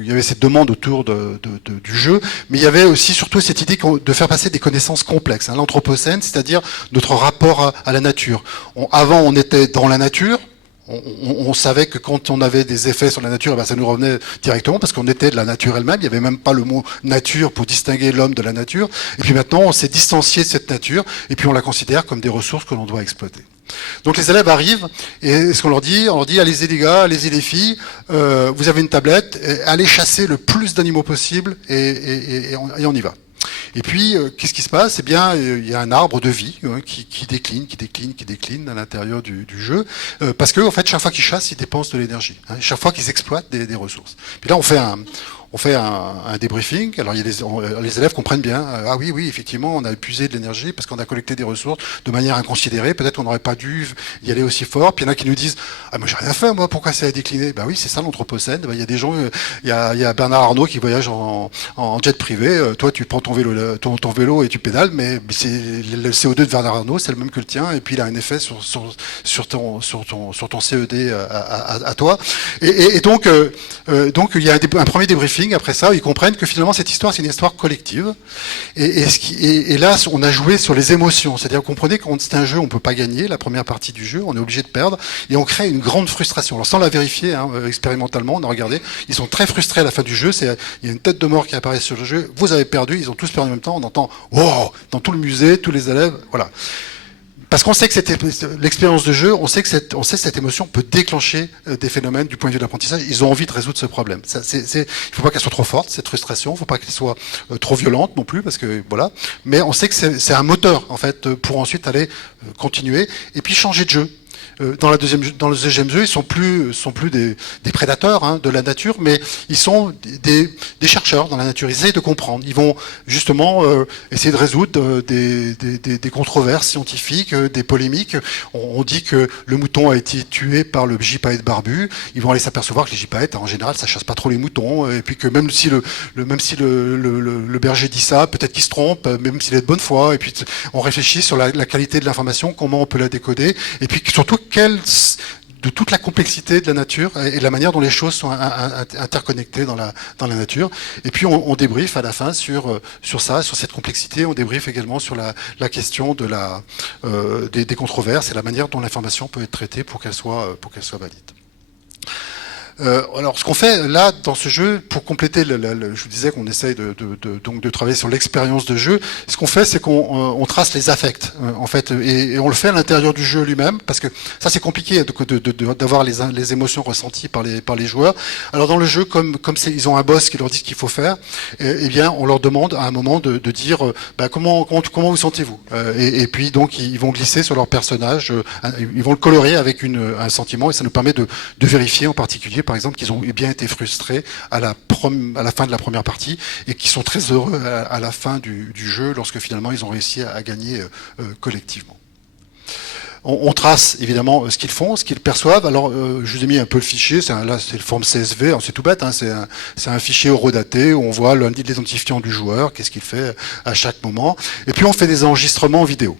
y avait cette demande autour du jeu, mais il y avait aussi surtout cette idée de faire passer des connaissances complexes. Hein, l'anthropocène, c'est-à-dire notre rapport à la nature. Avant, on était dans la nature. On savait que quand on avait des effets sur la nature, ça nous revenait directement parce qu'on était de la nature elle-même. Il n'y avait même pas le mot nature pour distinguer l'homme de la nature. Et puis maintenant, on s'est distancié de cette nature et puis on la considère comme des ressources que l'on doit exploiter. Donc les élèves arrivent et ce qu'on leur dit, allez-y les gars, allez-y les filles, vous avez une tablette, allez chasser le plus d'animaux possible et on y va. Et puis, qu'est-ce qui se passe? Eh bien, il y a un arbre de vie qui décline à l'intérieur du jeu, parce que en fait, chaque fois qu'ils chassent, ils dépensent de l'énergie. Hein, chaque fois qu'ils exploitent des ressources. Puis là, on fait on fait un débriefing. Alors les élèves comprennent bien. Ah oui, oui, effectivement, on a épuisé de l'énergie parce qu'on a collecté des ressources de manière inconsidérée. Peut-être qu'on n'aurait pas dû y aller aussi fort. Puis il y en a qui nous disent, ah moi j'ai rien fait, moi, pourquoi ça a décliné? Ben oui, c'est ça l'anthropocène. Ben, il y a des gens, il y a Bernard Arnault qui voyage en jet privé. Toi, tu prends ton vélo et tu pédales, mais c'est le CO2 de Bernard Arnault, c'est le même que le tien, et puis il a un effet sur ton CED à toi. Et donc il y a un premier débriefing après ça, où ils comprennent que finalement cette histoire c'est une histoire collective. Et là, on a joué sur les émotions, c'est-à-dire vous comprenez quand c'est un jeu, on peut pas gagner la première partie du jeu, on est obligé de perdre, et on crée une grande frustration. Alors sans la vérifier, expérimentalement, on a regardé, ils sont très frustrés à la fin du jeu. Il y a une tête de mort qui apparaît sur le jeu. Vous avez perdu, ils ont tous perdu en même temps. On entend oh dans tout le musée, tous les élèves, voilà. Parce qu'on sait que l'expérience de jeu, on sait que cette émotion peut déclencher des phénomènes du point de vue de l'apprentissage. Ils ont envie de résoudre ce problème. Il ne faut pas qu'elle soit trop forte, cette frustration. Il ne faut pas qu'elle soit trop violente non plus, parce que voilà. Mais on sait que c'est un moteur en fait pour ensuite aller continuer et puis changer de jeu. Dans le deuxième jeu, ils sont plus des prédateurs de la nature, mais ils sont des chercheurs dans la nature. Ils essayent de comprendre. Ils vont justement essayer de résoudre des controverses scientifiques, des polémiques. On dit que le mouton a été tué par le gypaète barbu. Ils vont aller s'apercevoir que les gypaètes, en général, ça chasse pas trop les moutons, et puis que même si le berger dit ça, peut-être qu'il se trompe, même s'il est de bonne foi. Et puis on réfléchit sur la qualité de l'information, comment on peut la décoder, et puis surtout de toute la complexité de la nature et la manière dont les choses sont interconnectées dans la nature. Et puis on débriefe à la fin sur ça, sur cette complexité. On débriefe également sur la question des controverses et la manière dont l'information peut être traitée pour qu'elle soit valide. Alors, ce qu'on fait là dans ce jeu, pour compléter, je vous disais qu'on essaye donc de travailler sur l'expérience de jeu. Ce qu'on fait, c'est qu'on trace les affects, en fait, et on le fait à l'intérieur du jeu lui-même, parce que ça c'est compliqué d'avoir les émotions ressenties par les joueurs. Alors dans le jeu, comme ils ont un boss qui leur dit ce qu'il faut faire, eh bien on leur demande à un moment de dire comment vous sentez-vous, et puis donc ils vont glisser sur leur personnage, ils vont le colorer avec un sentiment, et ça nous permet de vérifier en particulier par exemple, qu'ils ont bien été frustrés à la fin de la première partie et qu'ils sont très heureux à la fin du jeu lorsque finalement ils ont réussi à gagner collectivement. On trace évidemment ce qu'ils font, ce qu'ils perçoivent. Alors, je vous ai mis un peu le fichier. Là, c'est le forme CSV. C'est tout bête. C'est un fichier horodaté où on voit l'identifiant du joueur, qu'est-ce qu'il fait à chaque moment. Et puis, on fait des enregistrements vidéo.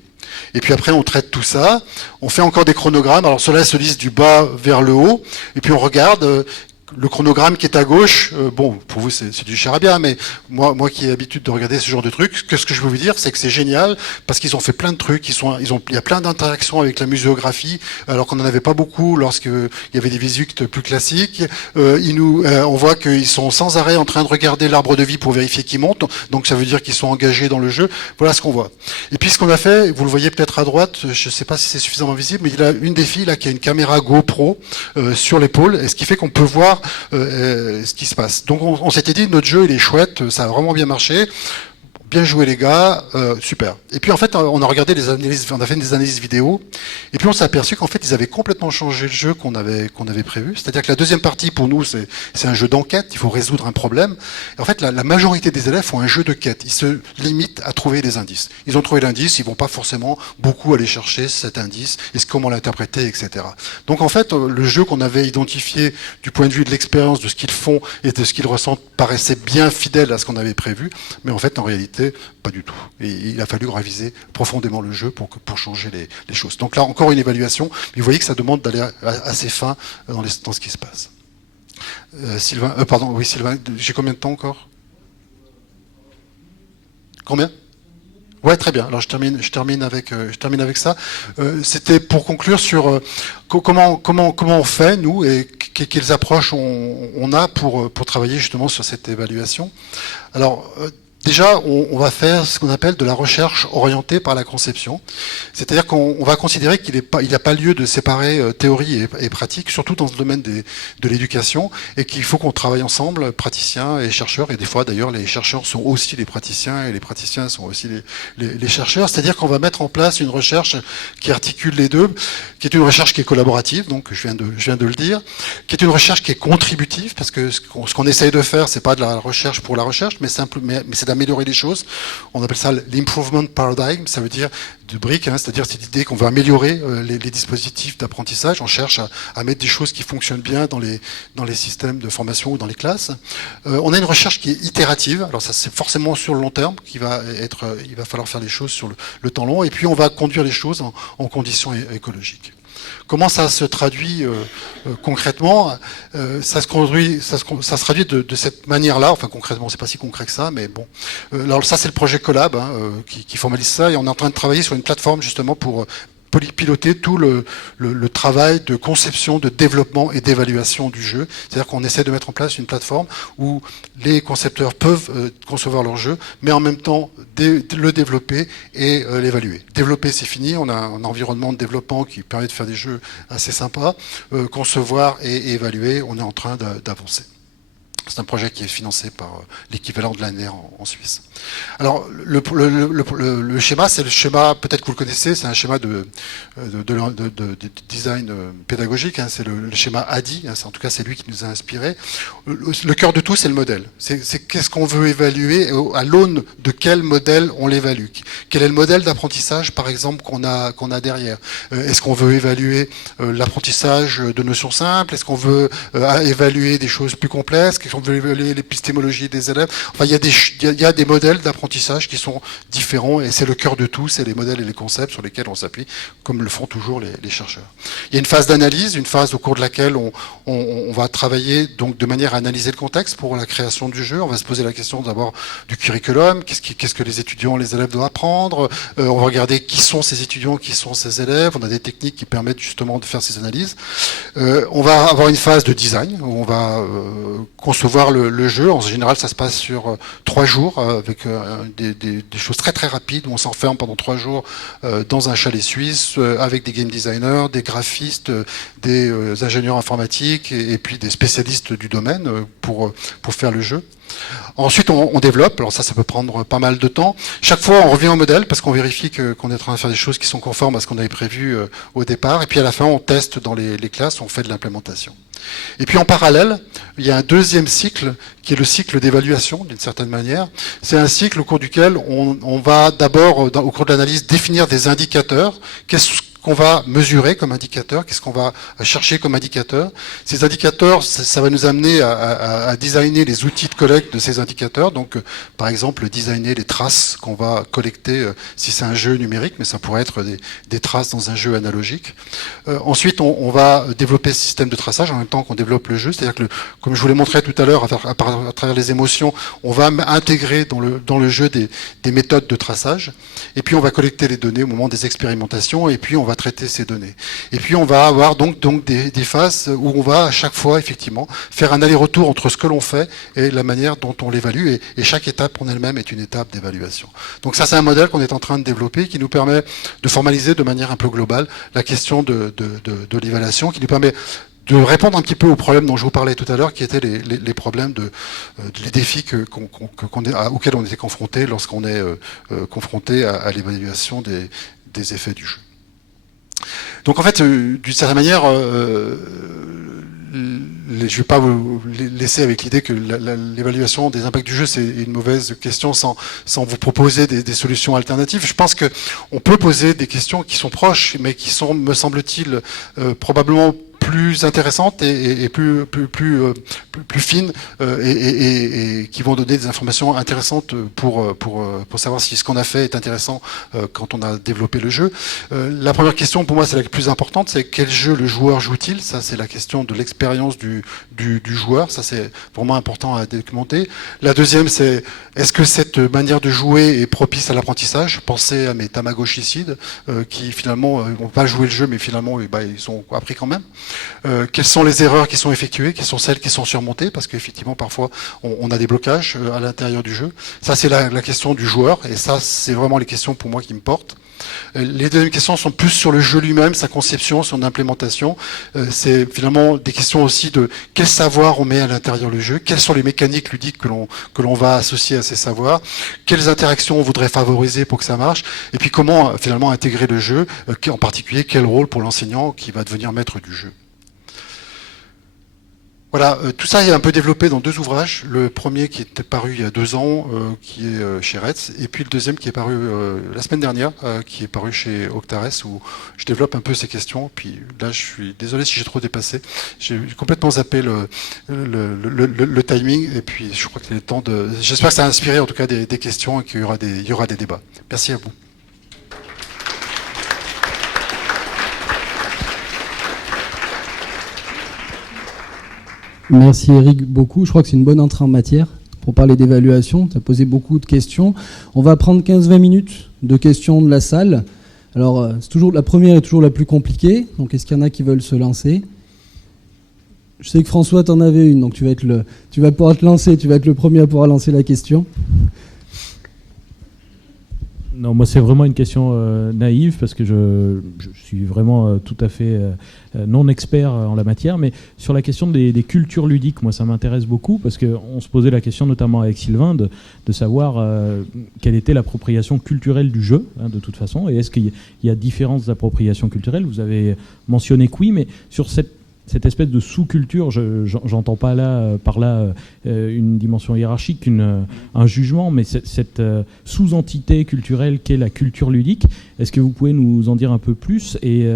Et puis après, on traite tout ça. On fait encore des chronogrammes. Alors, cela se lise du bas vers le haut. Et puis, on regarde le chronogramme qui est à gauche. Bon, pour vous, c'est du charabia, mais moi qui ai l'habitude de regarder ce genre de trucs, ce que je veux vous dire, c'est que c'est génial parce qu'ils ont fait plein de trucs. Il y a plein d'interactions avec la muséographie, alors qu'on n'en avait pas beaucoup lorsqu'il y avait des visites plus classiques. On voit qu'ils sont sans arrêt en train de regarder l'arbre de vie pour vérifier qu'il monte. Donc, ça veut dire qu'ils sont engagés dans le jeu. Voilà ce qu'on voit. Et puis, ce qu'on a fait, vous le voyez peut-être à droite, je ne sais pas si c'est suffisamment visible, mais il y a une des filles là qui a une caméra GoPro sur l'épaule, et ce qui fait qu'on peut voir ce qui se passe. Donc on s'était dit notre jeu il est chouette, ça a vraiment bien marché. Bien joué les gars, super. Et puis en fait on a regardé on a fait des analyses vidéo, et puis on s'est aperçu qu'en fait ils avaient complètement changé le jeu qu'on avait prévu. C'est-à-dire que la deuxième partie pour nous c'est un jeu d'enquête, il faut résoudre un problème. Et en fait la majorité des élèves font un jeu de quête, ils se limitent à trouver des indices. Ils ont trouvé l'indice, ils vont pas forcément beaucoup aller chercher cet indice et comment l'interpréter, etc. Donc en fait le jeu qu'on avait identifié du point de vue de l'expérience, de ce qu'ils font et de ce qu'ils ressentent paraissait bien fidèle à ce qu'on avait prévu, mais en fait en réalité pas du tout. Et il a fallu réviser profondément le jeu pour changer les choses. Donc là, encore une évaluation, mais vous voyez que ça demande d'aller assez fin dans ce qui se passe. Sylvain, oui Sylvain, j'ai combien de temps encore? Combien? Ouais, très bien. Alors je termine avec ça. C'était pour conclure sur comment on fait nous et quelles approches on a pour travailler justement sur cette évaluation. Alors Déjà, on va faire ce qu'on appelle de la recherche orientée par la conception. C'est-à-dire qu'on va considérer qu'il n'y a pas lieu de séparer théorie et pratique, surtout dans ce domaine de l'éducation, et qu'il faut qu'on travaille ensemble, praticiens et chercheurs. Et des fois, d'ailleurs, les chercheurs sont aussi les praticiens, et les praticiens sont aussi les chercheurs. C'est-à-dire qu'on va mettre en place une recherche qui articule les deux, qui est une recherche qui est collaborative, donc je viens de le dire, qui est une recherche qui est contributive, parce que ce qu'on essaye de faire, c'est pas de la recherche pour la recherche, mais c'est d'améliorer les choses. On appelle ça l'improvement paradigm, ça veut dire de briques, c'est-à-dire cette idée qu'on veut améliorer les dispositifs d'apprentissage. On cherche à mettre des choses qui fonctionnent bien dans les systèmes de formation ou dans les classes. On a une recherche qui est itérative, alors ça c'est forcément sur le long terme il va falloir faire les choses sur le temps long, et puis on va conduire les choses en conditions écologiques. Comment ça se traduit concrètement ça se traduit de cette manière-là. Enfin, concrètement, c'est pas si concret que ça, mais bon. Alors ça, c'est le projet Collab qui formalise ça, et on est en train de travailler sur une plateforme justement pour piloter tout le travail de conception, de développement et d'évaluation du jeu. C'est-à-dire qu'on essaie de mettre en place une plateforme où les concepteurs peuvent concevoir leur jeu, mais en même temps le développer et l'évaluer. Développer, c'est fini. On a un environnement de développement qui permet de faire des jeux assez sympas. Concevoir et évaluer, on est en train d'avancer. C'est un projet qui est financé par l'équivalent de l'ANR en Suisse. Alors, le schéma, c'est le schéma, peut-être que vous le connaissez, c'est un schéma de design pédagogique, c'est le schéma ADI, en tout cas c'est lui qui nous a inspiré. Le cœur de tout, c'est le modèle. C'est qu'est-ce qu'on veut évaluer, à l'aune de quel modèle on l'évalue. Quel est le modèle d'apprentissage, par exemple, qu'on a derrière. Est-ce qu'on veut évaluer l'apprentissage de notions simples? Est-ce qu'on veut évaluer des choses plus complexes? On veut évaluer l'épistémologie des élèves. Enfin, il y a des modèles d'apprentissage qui sont différents, et c'est le cœur de tout, c'est les modèles et les concepts sur lesquels on s'appuie, comme le font toujours les chercheurs. Il y a une phase d'analyse, une phase au cours de laquelle on va travailler donc de manière à analyser le contexte pour la création du jeu. On va se poser la question d'abord du curriculum, qu'est-ce que les étudiants, les élèves doivent apprendre. On va regarder qui sont ces étudiants, qui sont ces élèves. On a des techniques qui permettent justement de faire ces analyses. On va avoir une phase de design où on va concevoir le jeu. En général, ça se passe sur 3 jours avec des choses très très rapides où on s'enferme pendant 3 jours dans un chalet suisse avec des game designers, des graphistes, des ingénieurs informatiques et puis des spécialistes du domaine pour faire le jeu. Ensuite, on développe. Alors ça peut prendre pas mal de temps. Chaque fois, on revient au modèle parce qu'on vérifie qu'on est en train de faire des choses qui sont conformes à ce qu'on avait prévu au départ. Et puis à la fin, on teste dans les classes, on fait de l'implémentation. Et puis en parallèle, il y a un deuxième cycle qui est le cycle d'évaluation, d'une certaine manière. C'est un cycle au cours duquel on va d'abord, au cours de l'analyse, définir des indicateurs. Qu'est-ce qu'on va mesurer comme indicateur, qu'est-ce qu'on va chercher comme indicateur. Ces indicateurs, ça va nous amener à designer les outils de collecte de ces indicateurs. Donc, par exemple, designer les traces qu'on va collecter si c'est un jeu numérique, mais ça pourrait être des traces dans un jeu analogique. Ensuite, on va développer ce système de traçage en même temps qu'on développe le jeu. C'est-à-dire que, comme je vous l'ai montré tout à l'heure, à travers les émotions, on va intégrer dans le jeu des méthodes de traçage. Et puis, on va collecter les données au moment des expérimentations. Et puis, on va traiter ces données. Et puis on va avoir donc des phases où on va à chaque fois effectivement faire un aller-retour entre ce que l'on fait et la manière dont on l'évalue, et chaque étape en elle-même est une étape d'évaluation. Donc ça, c'est un modèle qu'on est en train de développer qui nous permet de formaliser de manière un peu globale la question de l'évaluation, qui nous permet de répondre un petit peu aux problèmes dont je vous parlais tout à l'heure, qui étaient les problèmes les défis auxquels on était confronté lorsqu'on est confronté à l'évaluation des effets du jeu. Donc en fait, d'une certaine manière, je ne vais pas vous laisser avec l'idée que l'évaluation des impacts du jeu, c'est une mauvaise question sans vous proposer des solutions alternatives. Je pense qu'on peut poser des questions qui sont proches, mais qui sont, me semble-t-il, probablement plus intéressantes et plus fines et qui vont donner des informations intéressantes pour savoir si ce qu'on a fait est intéressant quand on a développé le jeu. La première question pour moi, c'est la plus importante, c'est quel jeu le joueur joue-t-il? Ça, c'est la question de l'expérience du joueur. Ça, c'est vraiment important à documenter. La deuxième, c'est est-ce que cette manière de jouer est propice à l'apprentissage? Pensez à mes Tamagotchicides qui finalement n'ont pas joué le jeu, mais finalement ils ont appris quand même. Quelles sont les erreurs qui sont effectuées, quelles sont celles qui sont surmontées, parce qu'effectivement parfois on a des blocages à l'intérieur du jeu. Ça c'est la question du joueur, et ça c'est vraiment les questions pour moi qui me portent. Les deuxièmes questions sont plus sur le jeu lui-même, sa conception, son implémentation. C'est finalement des questions aussi de quel savoir on met à l'intérieur du jeu, quelles sont les mécaniques ludiques que l'on va associer à ces savoirs, quelles interactions on voudrait favoriser pour que ça marche, et puis comment finalement intégrer le jeu, en particulier quel rôle pour l'enseignant qui va devenir maître du jeu. Voilà, tout ça est un peu développé dans deux ouvrages. Le premier qui est paru il y a 2 ans, qui est chez Retz, et puis le deuxième qui est paru la semaine dernière, qui est paru chez Octares, où je développe un peu ces questions. Puis là, je suis désolé si j'ai trop dépassé. J'ai complètement zappé le timing, et puis je crois qu'il est temps de... J'espère que ça a inspiré en tout cas des questions et qu'il y aura des débats. Merci à vous. Merci Eric beaucoup. Je crois que c'est une bonne entrée en matière pour parler d'évaluation. Tu as posé beaucoup de questions. On va prendre 15-20 minutes de questions de la salle. Alors, la première est toujours la plus compliquée. Donc, est-ce qu'il y en a qui veulent se lancer ? Je sais que François, t'en avais une, donc tu vas pouvoir te lancer. Tu vas être le premier à pouvoir lancer la question. Non, moi c'est vraiment une question naïve parce que je suis vraiment tout à fait non expert en la matière, mais sur la question des cultures ludiques, moi ça m'intéresse beaucoup parce qu'on se posait la question notamment avec Sylvain de savoir quelle était l'appropriation culturelle du jeu, de toute façon, et est-ce qu'il y a différentes appropriations culturelles. Vous avez mentionné que oui, mais sur cette espèce de sous-culture, j'entends pas par là une dimension hiérarchique, un jugement, mais cette sous-entité culturelle qu'est la culture ludique, est-ce que vous pouvez nous en dire un peu plus, et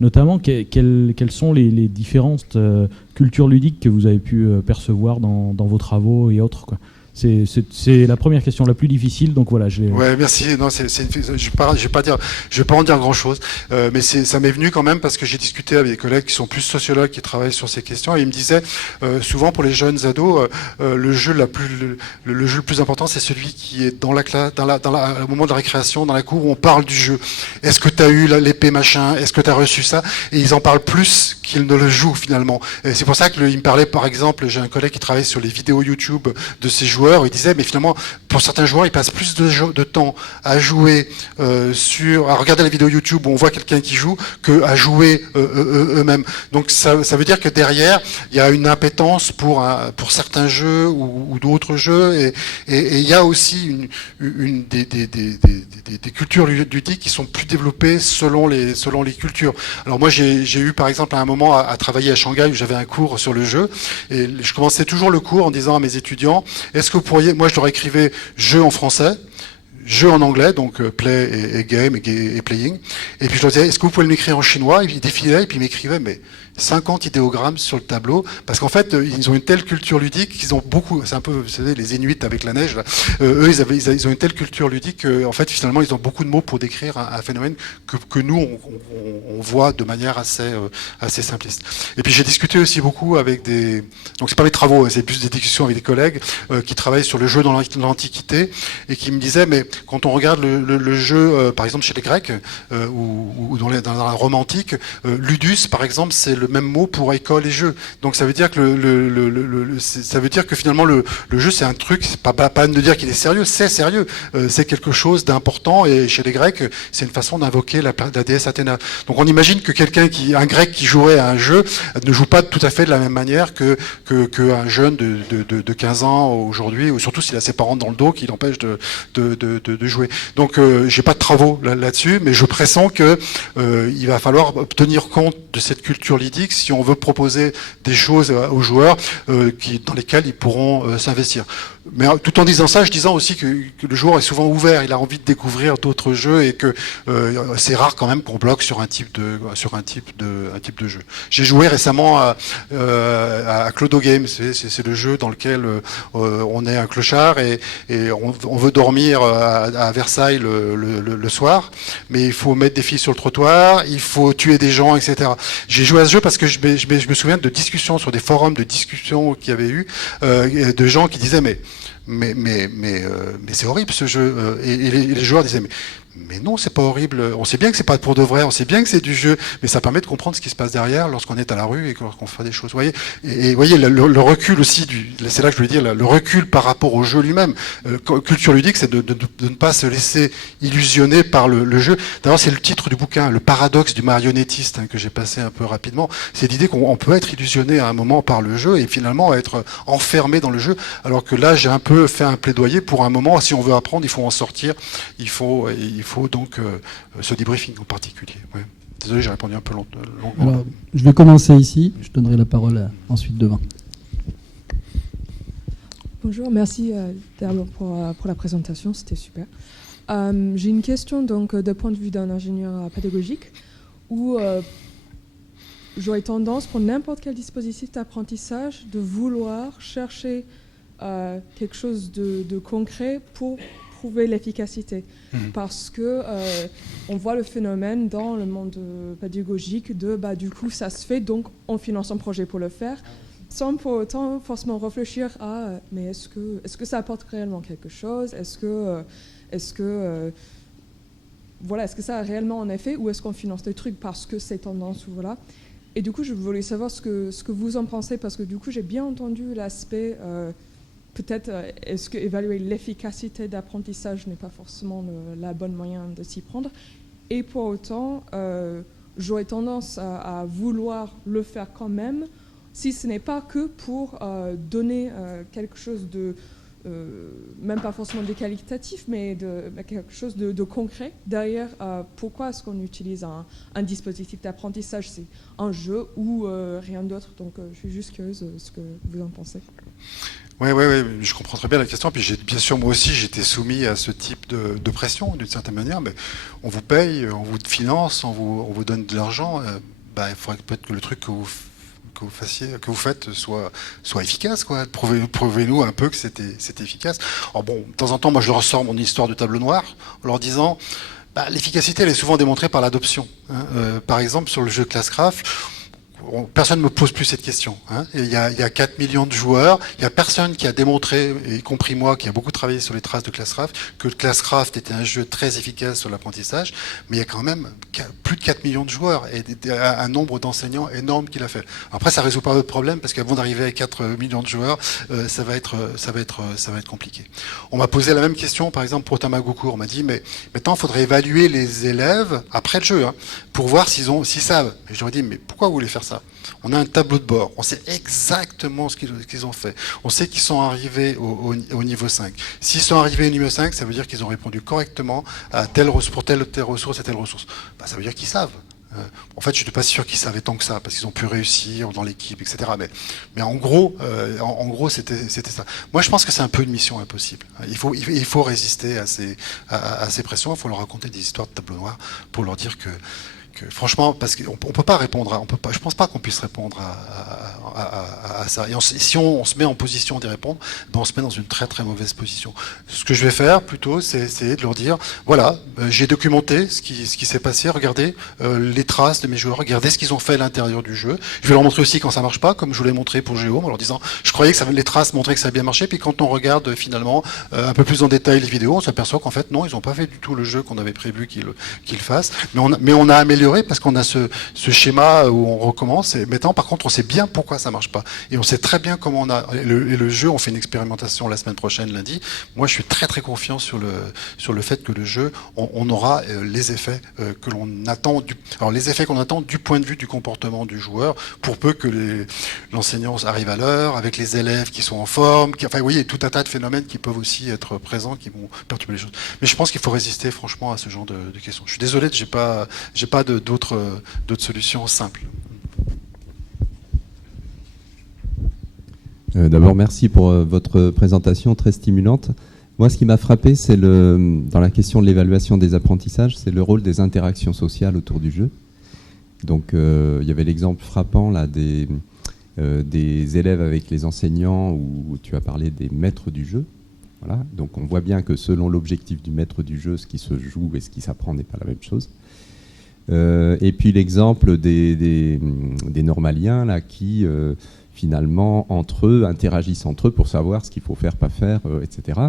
notamment quelles sont les différentes cultures ludiques que vous avez pu percevoir dans vos travaux et autres, quoi. C'est la première question la plus difficile, donc voilà. Ouais, merci. Non, je vais pas en dire grand chose, mais ça m'est venu quand même parce que j'ai discuté avec des collègues qui sont plus sociologues, qui travaillent sur ces questions, et ils me disaient souvent pour les jeunes ados, le jeu le plus important, c'est celui qui est dans la classe, au moment de la récréation, dans la cour où on parle du jeu. Est-ce que tu as eu l'épée machin ? Est-ce que tu as reçu ça ? Et ils en parlent plus qu'ils ne le jouent finalement. Et c'est pour ça qu'il me parlait, par exemple, j'ai un collègue qui travaille sur les vidéos YouTube de ces joueurs. Il disait, mais finalement, pour certains joueurs, ils passent plus de temps à jouer à regarder la vidéo YouTube où on voit quelqu'un qui joue que à jouer eux-mêmes. Donc ça veut dire que derrière, il y a une impétence pour certains jeux ou d'autres jeux, et il y a aussi des cultures ludiques qui sont plus développées selon les cultures. Alors moi, j'ai eu par exemple à un moment à travailler à Shanghai où j'avais un cours sur le jeu, et je commençais toujours le cours en disant à mes étudiants, est-ce que vous pourriez, moi je leur écrivais jeu en français, jeu en anglais, donc play et game et playing, et puis je leur disais, est-ce que vous pouvez m'écrire en chinois? Ils défilaient et puis ils m'écrivaient, mais 50 idéogrammes sur le tableau, parce qu'en fait, ils ont une telle culture ludique qu'ils ont beaucoup, c'est un peu, vous savez, les Inuits avec la neige, là. Eux, ils ont une telle culture ludique qu'en fait, finalement, ils ont beaucoup de mots pour décrire un phénomène que nous, on voit de manière assez simpliste. Et puis, j'ai discuté aussi beaucoup avec donc c'est pas mes travaux, c'est plus des discussions avec des collègues qui travaillent sur le jeu dans l'Antiquité, et qui me disaient, mais quand on regarde le jeu, par exemple, chez les Grecs, ou dans la Rome antique, ludus, par exemple, c'est le même mot pour école et jeu. Donc ça veut dire que ça veut dire que finalement le jeu c'est un truc, c'est pas de dire qu'il est sérieux, c'est sérieux, c'est quelque chose d'important, et chez les Grecs c'est une façon d'invoquer la déesse Athéna. Donc on imagine que un Grec qui jouerait à un jeu ne joue pas tout à fait de la même manière que un jeune de 15 ans aujourd'hui, ou surtout s'il a ses parents dans le dos qui l'empêchent de jouer. Donc j'ai pas de travaux là-dessus, mais je pressens que il va falloir tenir compte de cette culture ludique si on veut proposer des choses aux joueurs dans lesquelles ils pourront s'investir. Mais tout en disant ça, je disais aussi que le joueur est souvent ouvert, il a envie de découvrir d'autres jeux, et que c'est rare quand même qu'on bloque sur un type de jeu. J'ai joué récemment à Clodo Games, c'est le jeu dans lequel on est un clochard et on veut dormir à Versailles le soir, mais il faut mettre des filles sur le trottoir, il faut tuer des gens, etc. J'ai joué à ce jeu parce que je me souviens de discussions sur des forums de discussions qu'il y avait eu, de gens qui disaient mais c'est horrible ce jeu, et les joueurs disaient Mais non, c'est pas horrible. On sait bien que c'est pas pour de vrai, on sait bien que c'est du jeu, mais ça permet de comprendre ce qui se passe derrière lorsqu'on est à la rue et lorsqu'on fait des choses. Vous voyez, et vous voyez le recul aussi, c'est là que je voulais dire, le recul par rapport au jeu lui-même. Culture ludique, c'est de ne pas se laisser illusionner par le jeu. D'ailleurs, c'est le titre du bouquin, le paradoxe du marionnettiste, que j'ai passé un peu rapidement. C'est l'idée qu'on peut être illusionné à un moment par le jeu et finalement être enfermé dans le jeu, alors que là, j'ai un peu fait un plaidoyer pour un moment. Si on veut apprendre, il faut en sortir. Il faut donc ce debriefing en particulier. Ouais. Désolé, j'ai répondu un peu longuement. Alors, je vais commencer ici. Je donnerai la parole ensuite devant. Bonjour, merci pour la présentation, c'était super. J'ai une question donc d'un point de vue d'un ingénieur pédagogique où j'aurais tendance pour n'importe quel dispositif d'apprentissage de vouloir chercher quelque chose de concret pour prouver l'efficacité. Parce que on voit le phénomène dans le monde pédagogique de du coup ça se fait, donc on finance un projet pour le faire, sans pour autant forcément réfléchir à mais est-ce que ça apporte réellement quelque chose, est-ce que ça a réellement un effet, ou est-ce qu'on finance des trucs parce que c'est tendance, ou voilà. Et du coup je voulais savoir ce que vous en pensez, parce que du coup j'ai bien entendu l'aspect peut-être, est-ce que évaluer l'efficacité d'apprentissage n'est pas forcément la bonne moyen de s'y prendre. Et pour autant, j'aurais tendance à vouloir le faire quand même, si ce n'est pas que pour donner quelque chose de, même pas forcément de qualitatif, mais quelque chose de concret derrière. Pourquoi est-ce qu'on utilise un dispositif d'apprentissage? C'est un jeu ou rien d'autre? Donc je suis juste curieuse de ce que vous en pensez. Oui, je comprends très bien la question. Puis bien sûr, moi aussi, j'étais soumis à ce type de pression, d'une certaine manière. Mais on vous paye, on vous finance, on vous donne de l'argent. Il faudrait peut-être que le truc que vous faites soit efficace, quoi. Prouvez-nous un peu que c'était efficace. Alors bon, de temps en temps, moi, je leur ressors mon histoire du tableau noir en leur disant, l'efficacité, elle est souvent démontrée par l'adoption. Par exemple, sur le jeu Classcraft, personne ne me pose plus cette question. Il y a 4 millions de joueurs, il n'y a personne qui a démontré, y compris moi qui a beaucoup travaillé sur les traces de Classcraft, que le Classcraft était un jeu très efficace sur l'apprentissage, mais il y a quand même plus de 4 millions de joueurs et un nombre d'enseignants énorme qui l'a fait. Après, ça ne résout pas votre problème, parce qu'avant d'arriver à 4 millions de joueurs, ça va être compliqué. On m'a posé la même question, par exemple, pour Tamagoku. On m'a dit, mais maintenant, il faudrait évaluer les élèves après le jeu, pour voir s'ils savent. Et j'aurais dit, mais pourquoi vous voulez faire ça? On a un tableau de bord, on sait exactement ce qu'ils ont fait. On sait qu'ils sont arrivés au niveau 5. S'ils sont arrivés au niveau 5, ça veut dire qu'ils ont répondu correctement à pour telle ressource et telle ressource. Ça veut dire qu'ils savent. En fait, je ne suis pas sûr qu'ils savaient tant que ça, parce qu'ils ont pu réussir dans l'équipe, etc. Mais en gros, c'était ça. Moi, je pense que c'est un peu une mission impossible. Il faut résister à ces pressions. Il faut leur raconter des histoires de tableau noir pour leur dire que franchement, parce qu'on peut pas répondre, je pense pas qu'on puisse répondre à ça. Et si on se met en position d'y répondre, on se met dans une très très mauvaise position. Ce que je vais faire plutôt, c'est essayer de leur dire, voilà, j'ai documenté ce qui s'est passé, regardez les traces de mes joueurs, regardez ce qu'ils ont fait à l'intérieur du jeu. Je vais leur montrer aussi quand ça marche pas, comme je vous l'ai montré pour Géo, en leur disant, je croyais que les traces montraient que ça a bien marché, puis quand on regarde finalement un peu plus en détail les vidéos, on s'aperçoit qu'en fait non, ils n'ont pas fait du tout le jeu qu'on avait prévu qu'ils fassent, mais on a amélioré parce qu'on a ce schéma où on recommence. Et maintenant, par contre, on sait bien pourquoi ça marche pas. Et on sait très bien comment on a le jeu. On fait une expérimentation la semaine prochaine, lundi. Moi, je suis très très confiant sur le fait que le jeu, on aura les effets que l'on attend. Alors les effets qu'on attend du point de vue du comportement du joueur, pour peu que l'enseignant arrive à l'heure, avec les élèves qui sont en forme. Enfin, vous voyez, tout un tas de phénomènes qui peuvent aussi être présents, qui vont perturber les choses. Mais je pense qu'il faut résister franchement à ce genre de questions. Je suis désolé, j'ai pas d'autres solutions simples. D'abord, merci pour votre présentation très stimulante. Moi, ce qui m'a frappé, c'est dans la question de l'évaluation des apprentissages, c'est le rôle des interactions sociales autour du jeu. Donc, il y avait l'exemple frappant là, des élèves avec les enseignants, où tu as parlé des maîtres du jeu. Voilà. Donc, on voit bien que selon l'objectif du maître du jeu, ce qui se joue et ce qui s'apprend n'est pas la même chose. Et puis l'exemple des normaliens là, qui finalement, entre eux, interagissent entre eux pour savoir ce qu'il faut faire, pas faire, etc.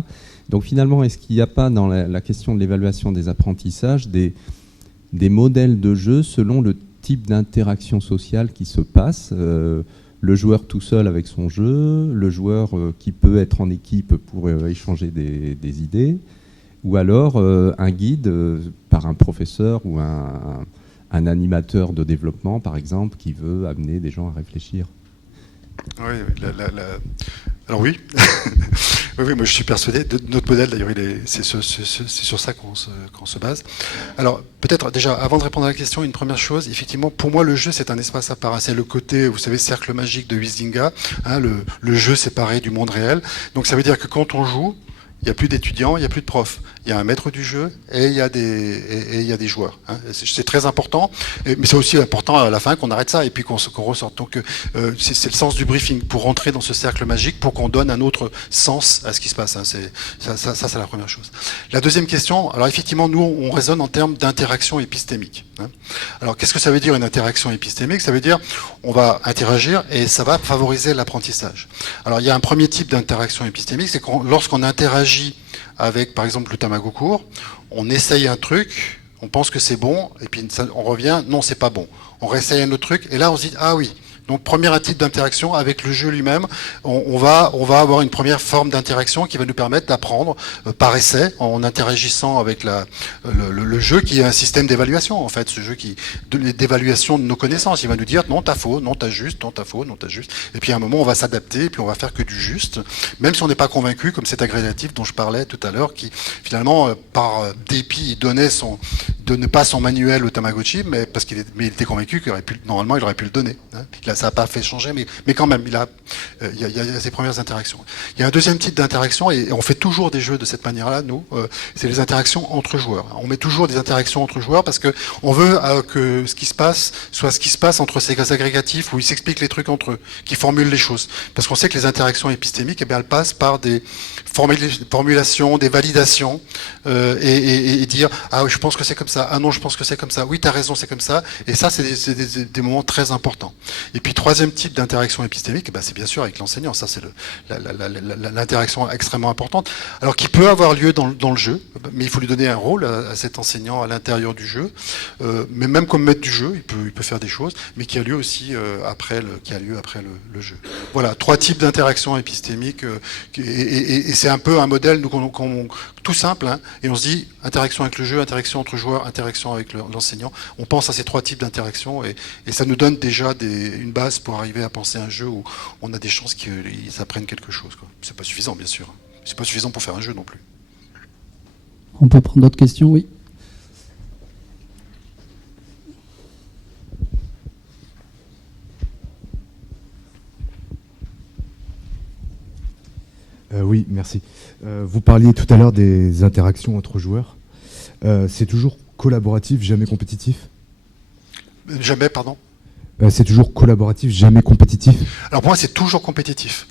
Donc finalement, est-ce qu'il n'y a pas dans la question de l'évaluation des apprentissages des modèles de jeu selon le type d'interaction sociale qui se passe, le joueur tout seul avec son jeu, le joueur qui peut être en équipe pour échanger des idées, ou alors un guide par un professeur ou un animateur de développement, par exemple, qui veut amener des gens à réfléchir. Oui, alors oui. Oui, moi je suis persuadé. Notre modèle, d'ailleurs, c'est sur ça qu'on se base. Alors, peut-être déjà, avant de répondre à la question, une première chose, effectivement, pour moi, le jeu, c'est un espace à part. C'est le côté, vous savez, cercle magique de Huizinga, hein, le jeu séparé du monde réel. Donc, ça veut dire que quand on joue, il n'y a plus d'étudiants, il n'y a plus de profs. Il y a un maître du jeu et il y a des joueurs. Hein. C'est très important, mais c'est aussi important à la fin qu'on arrête ça et puis qu'on ressorte. Donc c'est le sens du briefing, pour rentrer dans ce cercle magique, pour qu'on donne un autre sens à ce qui se passe. Hein. Ça, c'est la première chose. La deuxième question, alors effectivement, nous, on raisonne en termes d'interaction épistémique. Hein. Alors qu'est-ce que ça veut dire une interaction épistémique? Ça veut dire on va interagir et ça va favoriser l'apprentissage. Alors il y a un premier type d'interaction épistémique, c'est lorsqu'on interagit avec, par exemple, le Tamagocourt, on essaye un truc, on pense que c'est bon, et puis on revient, non, c'est pas bon. On réessaye un autre truc, et là, on se dit, ah oui. Donc, premier type d'interaction avec le jeu lui-même, on va avoir une première forme d'interaction qui va nous permettre d'apprendre par essai, en interagissant avec le jeu, qui est un système d'évaluation, en fait, ce jeu d'évaluation de nos connaissances. Il va nous dire, non, t'as faux, non, t'as juste, non, t'as faux, non, t'as juste. Et puis, à un moment, on va s'adapter, et puis on va faire que du juste, même si on n'est pas convaincu, comme cet agrégatif dont je parlais tout à l'heure, qui, finalement, par dépit, donnait pas son manuel au Tamagotchi, mais il était convaincu normalement, il aurait pu le donner. Hein. Ça n'a pas fait changer, mais quand même, il y a ses premières interactions. Il y a un deuxième type d'interaction, et on fait toujours des jeux de cette manière-là, nous, c'est les interactions entre joueurs. On met toujours des interactions entre joueurs parce que on veut que ce qui se passe soit ce qui se passe entre ces agrégatifs où ils s'expliquent les trucs entre eux, qui formulent les choses. Parce qu'on sait que les interactions épistémiques, elles passent par des formulations, des validations, et dire ah oui, je pense que c'est comme ça, ah non, je pense que c'est comme ça, oui, t'as raison, c'est comme ça. Et ça, c'est des moments très importants. Et puis troisième type d'interaction épistémique, c'est bien sûr avec l'enseignant. Ça, c'est l'interaction extrêmement importante. Alors qui peut avoir lieu dans le jeu, mais il faut lui donner un rôle à cet enseignant à l'intérieur du jeu. Mais même comme maître du jeu, il peut faire des choses, mais qui a lieu aussi après le jeu. Voilà, trois types d'interaction épistémique, et c'est un peu un modèle tout simple, hein, et on se dit interaction avec le jeu, interaction entre joueurs, interaction avec l'enseignant. On pense à ces trois types d'interactions et ça nous donne déjà une base pour arriver à penser un jeu où on a des chances qu'ils apprennent quelque chose. C'est pas suffisant, bien sûr. C'est pas suffisant pour faire un jeu non plus. On peut prendre d'autres questions, oui. Oui, merci. Vous parliez tout à l'heure des interactions entre joueurs. C'est toujours collaboratif, jamais compétitif? Jamais, pardon? C'est toujours collaboratif, jamais compétitif? Alors pour moi, c'est toujours compétitif.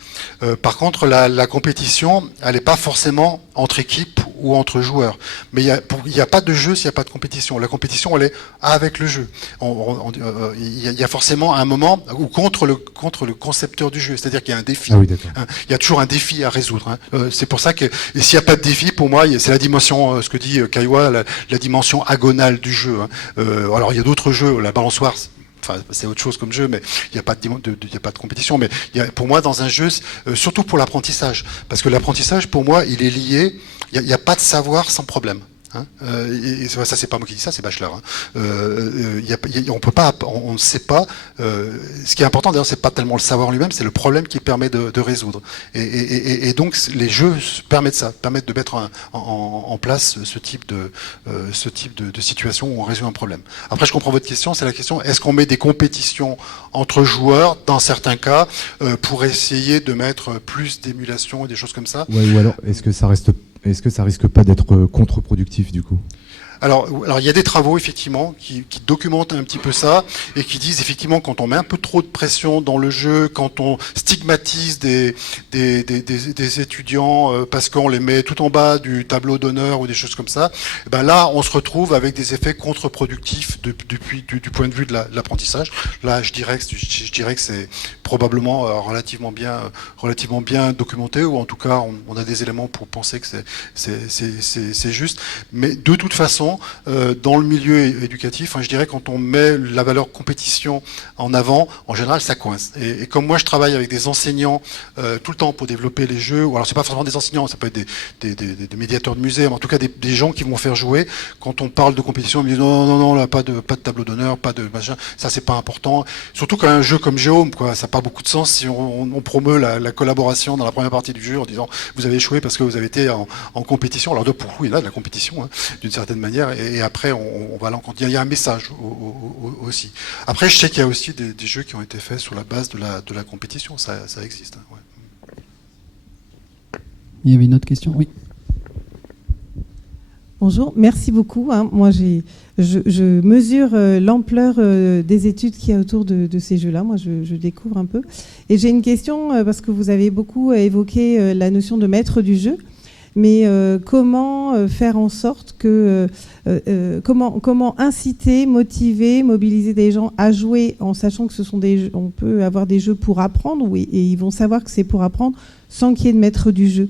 Par contre, la compétition, elle n'est pas forcément entre équipes ou entre joueurs. Mais il n'y a pas de jeu s'il n'y a pas de compétition. La compétition, elle est avec le jeu. Il y a forcément un moment où contre le concepteur du jeu, c'est-à-dire qu'il y a un défi. Ah oui, d'accord. Il y a toujours un défi à résoudre. Hein. C'est pour ça que s'il n'y a pas de défi, pour moi, c'est la dimension, ce que dit Kaiwa, la dimension agonale du jeu. Hein. Alors il y a d'autres jeux, la balançoire. Enfin, c'est autre chose comme jeu, mais il n'y a pas de compétition. Mais pour moi, dans un jeu, surtout pour l'apprentissage, parce que l'apprentissage, pour moi, il est lié. Il n'y a pas de savoir sans problème. Hein, et ça, c'est pas moi qui dis ça, c'est Bachelard. Hein. On peut pas, on ne sait pas. Ce qui est important d'ailleurs, c'est pas tellement le savoir lui-même, c'est le problème qu'il permet de résoudre. Et donc les jeux permettent ça, permettent de mettre en place ce type de situation où on résout un problème. Après, je comprends votre question. C'est la question: est-ce qu'on met des compétitions entre joueurs dans certains cas pour essayer de mettre plus d'émulation et des choses comme ça? Ouais, ou alors, est-ce que ça risque pas d'être contre-productif du coup? Alors il y a des travaux effectivement qui documentent un petit peu ça et qui disent effectivement quand on met un peu trop de pression dans le jeu, quand on stigmatise des étudiants parce qu'on les met tout en bas du tableau d'honneur ou des choses comme ça, ben là on se retrouve avec des effets contre-productifs du point de vue de l'apprentissage. Là je dirais que c'est probablement relativement bien documenté, ou en tout cas on a des éléments pour penser que c'est juste. Mais de toute façon, dans le milieu éducatif, je dirais quand on met la valeur compétition en avant, en général ça coince. Et comme moi je travaille avec des enseignants tout le temps pour développer les jeux, ou alors c'est pas forcément des enseignants, ça peut être des médiateurs de musée, mais en tout cas des gens qui vont faire jouer. Quand on parle de compétition, ils me disent non, là, pas de tableau d'honneur, pas de machin, ça c'est pas important. Surtout quand un jeu comme Géome, quoi, ça n'a pas beaucoup de sens si on promeut la collaboration dans la première partie du jeu en disant vous avez échoué parce que vous avez été en compétition. Alors de pour il y a de la compétition, d'une certaine manière, et après on va l'encontrer. Il y a un message aussi. Après, je sais qu'il y a aussi des jeux qui ont été faits sur la base de la compétition, ça existe. Ouais. Il y avait une autre question, oui. Bonjour, merci beaucoup. Moi, je mesure l'ampleur des études qu'il y a autour de ces jeux-là. Moi, je découvre un peu. Et j'ai une question, parce que vous avez beaucoup évoqué la notion de maître du jeu. Mais comment faire en sorte que... comment inciter, motiver, mobiliser des gens à jouer en sachant que ce sont des jeux, on peut avoir des jeux pour apprendre, oui, et ils vont savoir que c'est pour apprendre sans qu'il y ait de maître du jeu.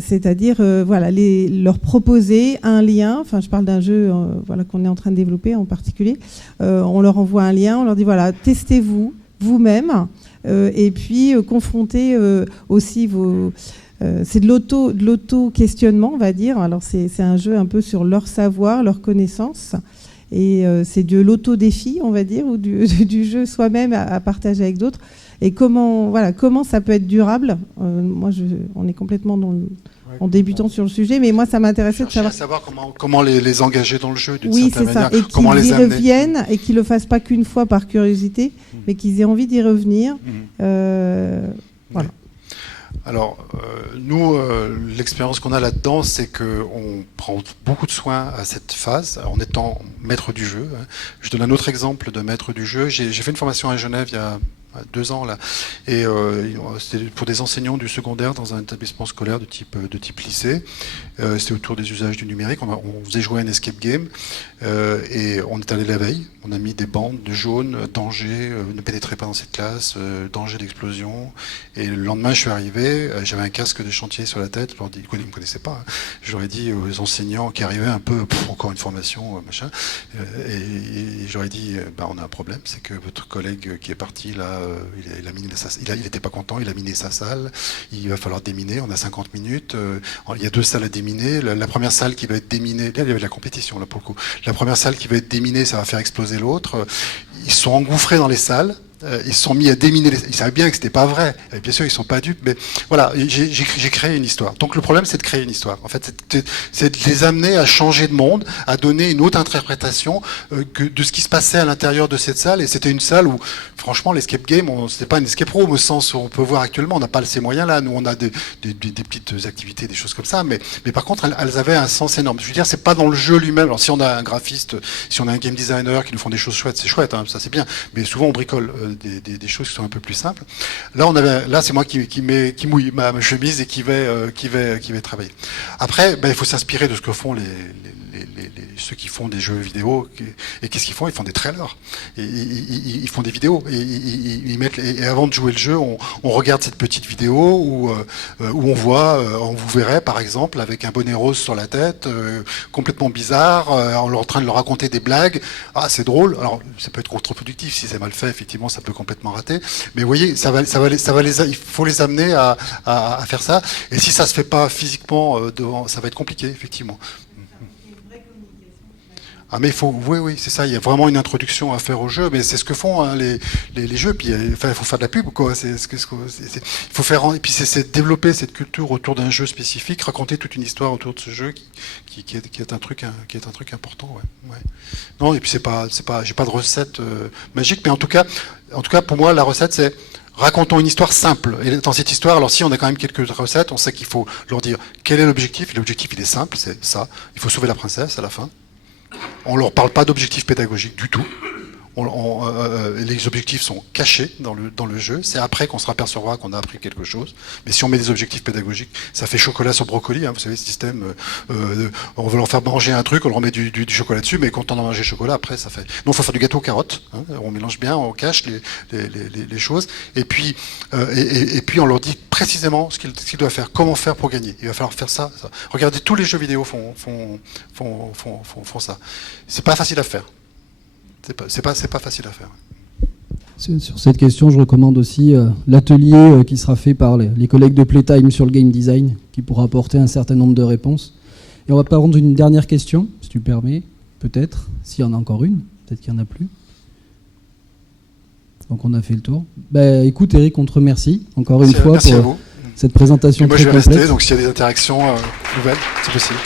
C'est-à-dire voilà, leur proposer un lien, enfin je parle d'un jeu voilà, qu'on est en train de développer en particulier, on leur envoie un lien, on leur dit voilà, testez-vous vous-même et puis confrontez aussi vos... c'est de l'auto-questionnement, on va dire. Alors c'est un jeu un peu sur leur savoir, leur connaissance, et c'est de l'auto-défi, on va dire, ou du jeu soi-même à partager avec d'autres. Et comment ça peut être durable. Moi, on est complètement en débutant sur le sujet, mais moi, ça m'intéressait de savoir comment les engager dans le jeu, d'une oui, certaine c'est ça. manière. Et qu'ils y reviennent, et qu'ils ne le fassent pas qu'une fois par curiosité, mais qu'ils aient envie d'y revenir. Voilà. Alors, nous, l'expérience qu'on a là-dedans, c'est qu'on prend beaucoup de soin à cette phase, en étant maître du jeu. Je donne un autre exemple de maître du jeu. J'ai fait une formation à Genève il y a 2 ans, là, et c'était pour des enseignants du secondaire dans un établissement scolaire de type lycée. C'était autour des usages du numérique. On faisait jouer un escape game, et on est allé la veille. On a mis des bandes de jaune, danger, ne pénétrez pas dans cette classe, danger d'explosion. Et le lendemain, je suis arrivé, j'avais un casque de chantier sur la tête. Je leur dis, ils ne me connaissaient pas. Je leur ai dit aux enseignants qui arrivaient un peu, encore une formation, machin, et je leur ai dit, on a un problème, c'est que votre collègue qui est parti là, il n'était pas content, il a miné sa salle, il va falloir déminer, on a 50 minutes, il y a 2 salles à déminer, la première salle qui va être déminée, là il y avait de la compétition là pour le coup, la première salle qui va être déminée, ça va faire exploser l'autre, ils se sont engouffrés dans les salles, ils se sont mis à déminer, ils savaient bien que c'était pas vrai, et bien sûr ils sont pas dupes, mais voilà, j'ai créé une histoire. Donc le problème c'est de créer une histoire, en fait c'est de les amener à changer de monde, à donner une autre interprétation de ce qui se passait à l'intérieur de cette salle, et c'était une salle où franchement l'escape game, c'était pas une escape room au sens où on peut voir actuellement, on n'a pas ces moyens là, nous on a des petites activités, des choses comme ça, mais par contre elles avaient un sens énorme. Je veux dire, c'est pas dans le jeu lui-même, alors si on a un graphiste, si on a un game designer qui nous font des choses chouettes, c'est chouette, ça c'est bien, mais souvent on bricole des choses qui sont un peu plus simples. Là, c'est moi qui mouille ma chemise et qui vais travailler. Après, il faut s'inspirer de ce que font ceux qui font des jeux vidéo. Et qu'est-ce qu'ils font ? Ils font des trailers. Ils font des vidéos. Et avant de jouer le jeu, on regarde cette petite vidéo où on voit, on vous verrait par exemple avec un bonnet rose sur la tête, complètement bizarre, en train de leur raconter des blagues. Ah, c'est drôle. Alors, ça peut être contre-productif si c'est mal fait. Effectivement, ça peut complètement rater. Mais vous voyez, il faut les amener à faire ça. Et si ça se fait pas physiquement, ça va être compliqué, effectivement. Ah mais oui, c'est ça. Il y a vraiment une introduction à faire au jeu, mais c'est ce que font les jeux. Puis, il faut faire de la pub, quoi. Il faut faire, et puis c'est développer cette culture autour d'un jeu spécifique, raconter toute une histoire autour de ce jeu qui est un truc important. Ouais. Non, et puis j'ai pas de recette magique, mais en tout cas, pour moi, la recette c'est racontons une histoire simple. Et dans cette histoire, alors si on a quand même quelques recettes, on sait qu'il faut leur dire quel est l'objectif. Et l'objectif, il est simple, c'est ça. Il faut sauver la princesse à la fin. On leur parle pas d'objectif pédagogique du tout. les objectifs sont cachés dans le jeu. C'est après qu'on se apercevra qu'on a appris quelque chose. Mais si on met des objectifs pédagogiques, ça fait chocolat sur brocoli, hein, vous savez, ce système, on veut leur faire manger un truc, on leur met du chocolat dessus, mais quand on a mangé le chocolat, après, ça fait... Non, il faut faire du gâteau aux carottes, hein, on mélange bien, on cache les choses, et puis on leur dit précisément ce qu'ils doivent faire, comment faire pour gagner. Il va falloir faire ça. Regardez, tous les jeux vidéo font ça. C'est pas facile à faire. C'est pas facile à faire. Sur cette question, je recommande aussi l'atelier qui sera fait par les collègues de Playtime sur le game design, qui pourra apporter un certain nombre de réponses. Et on va prendre une dernière question, si tu permets, peut-être, s'il y en a encore une, peut-être qu'il n'y en a plus. Donc on a fait le tour. Écoute Eric, on te remercie encore une fois pour cette présentation très complète. Moi je vais rester, donc s'il y a des interactions nouvelles, c'est possible.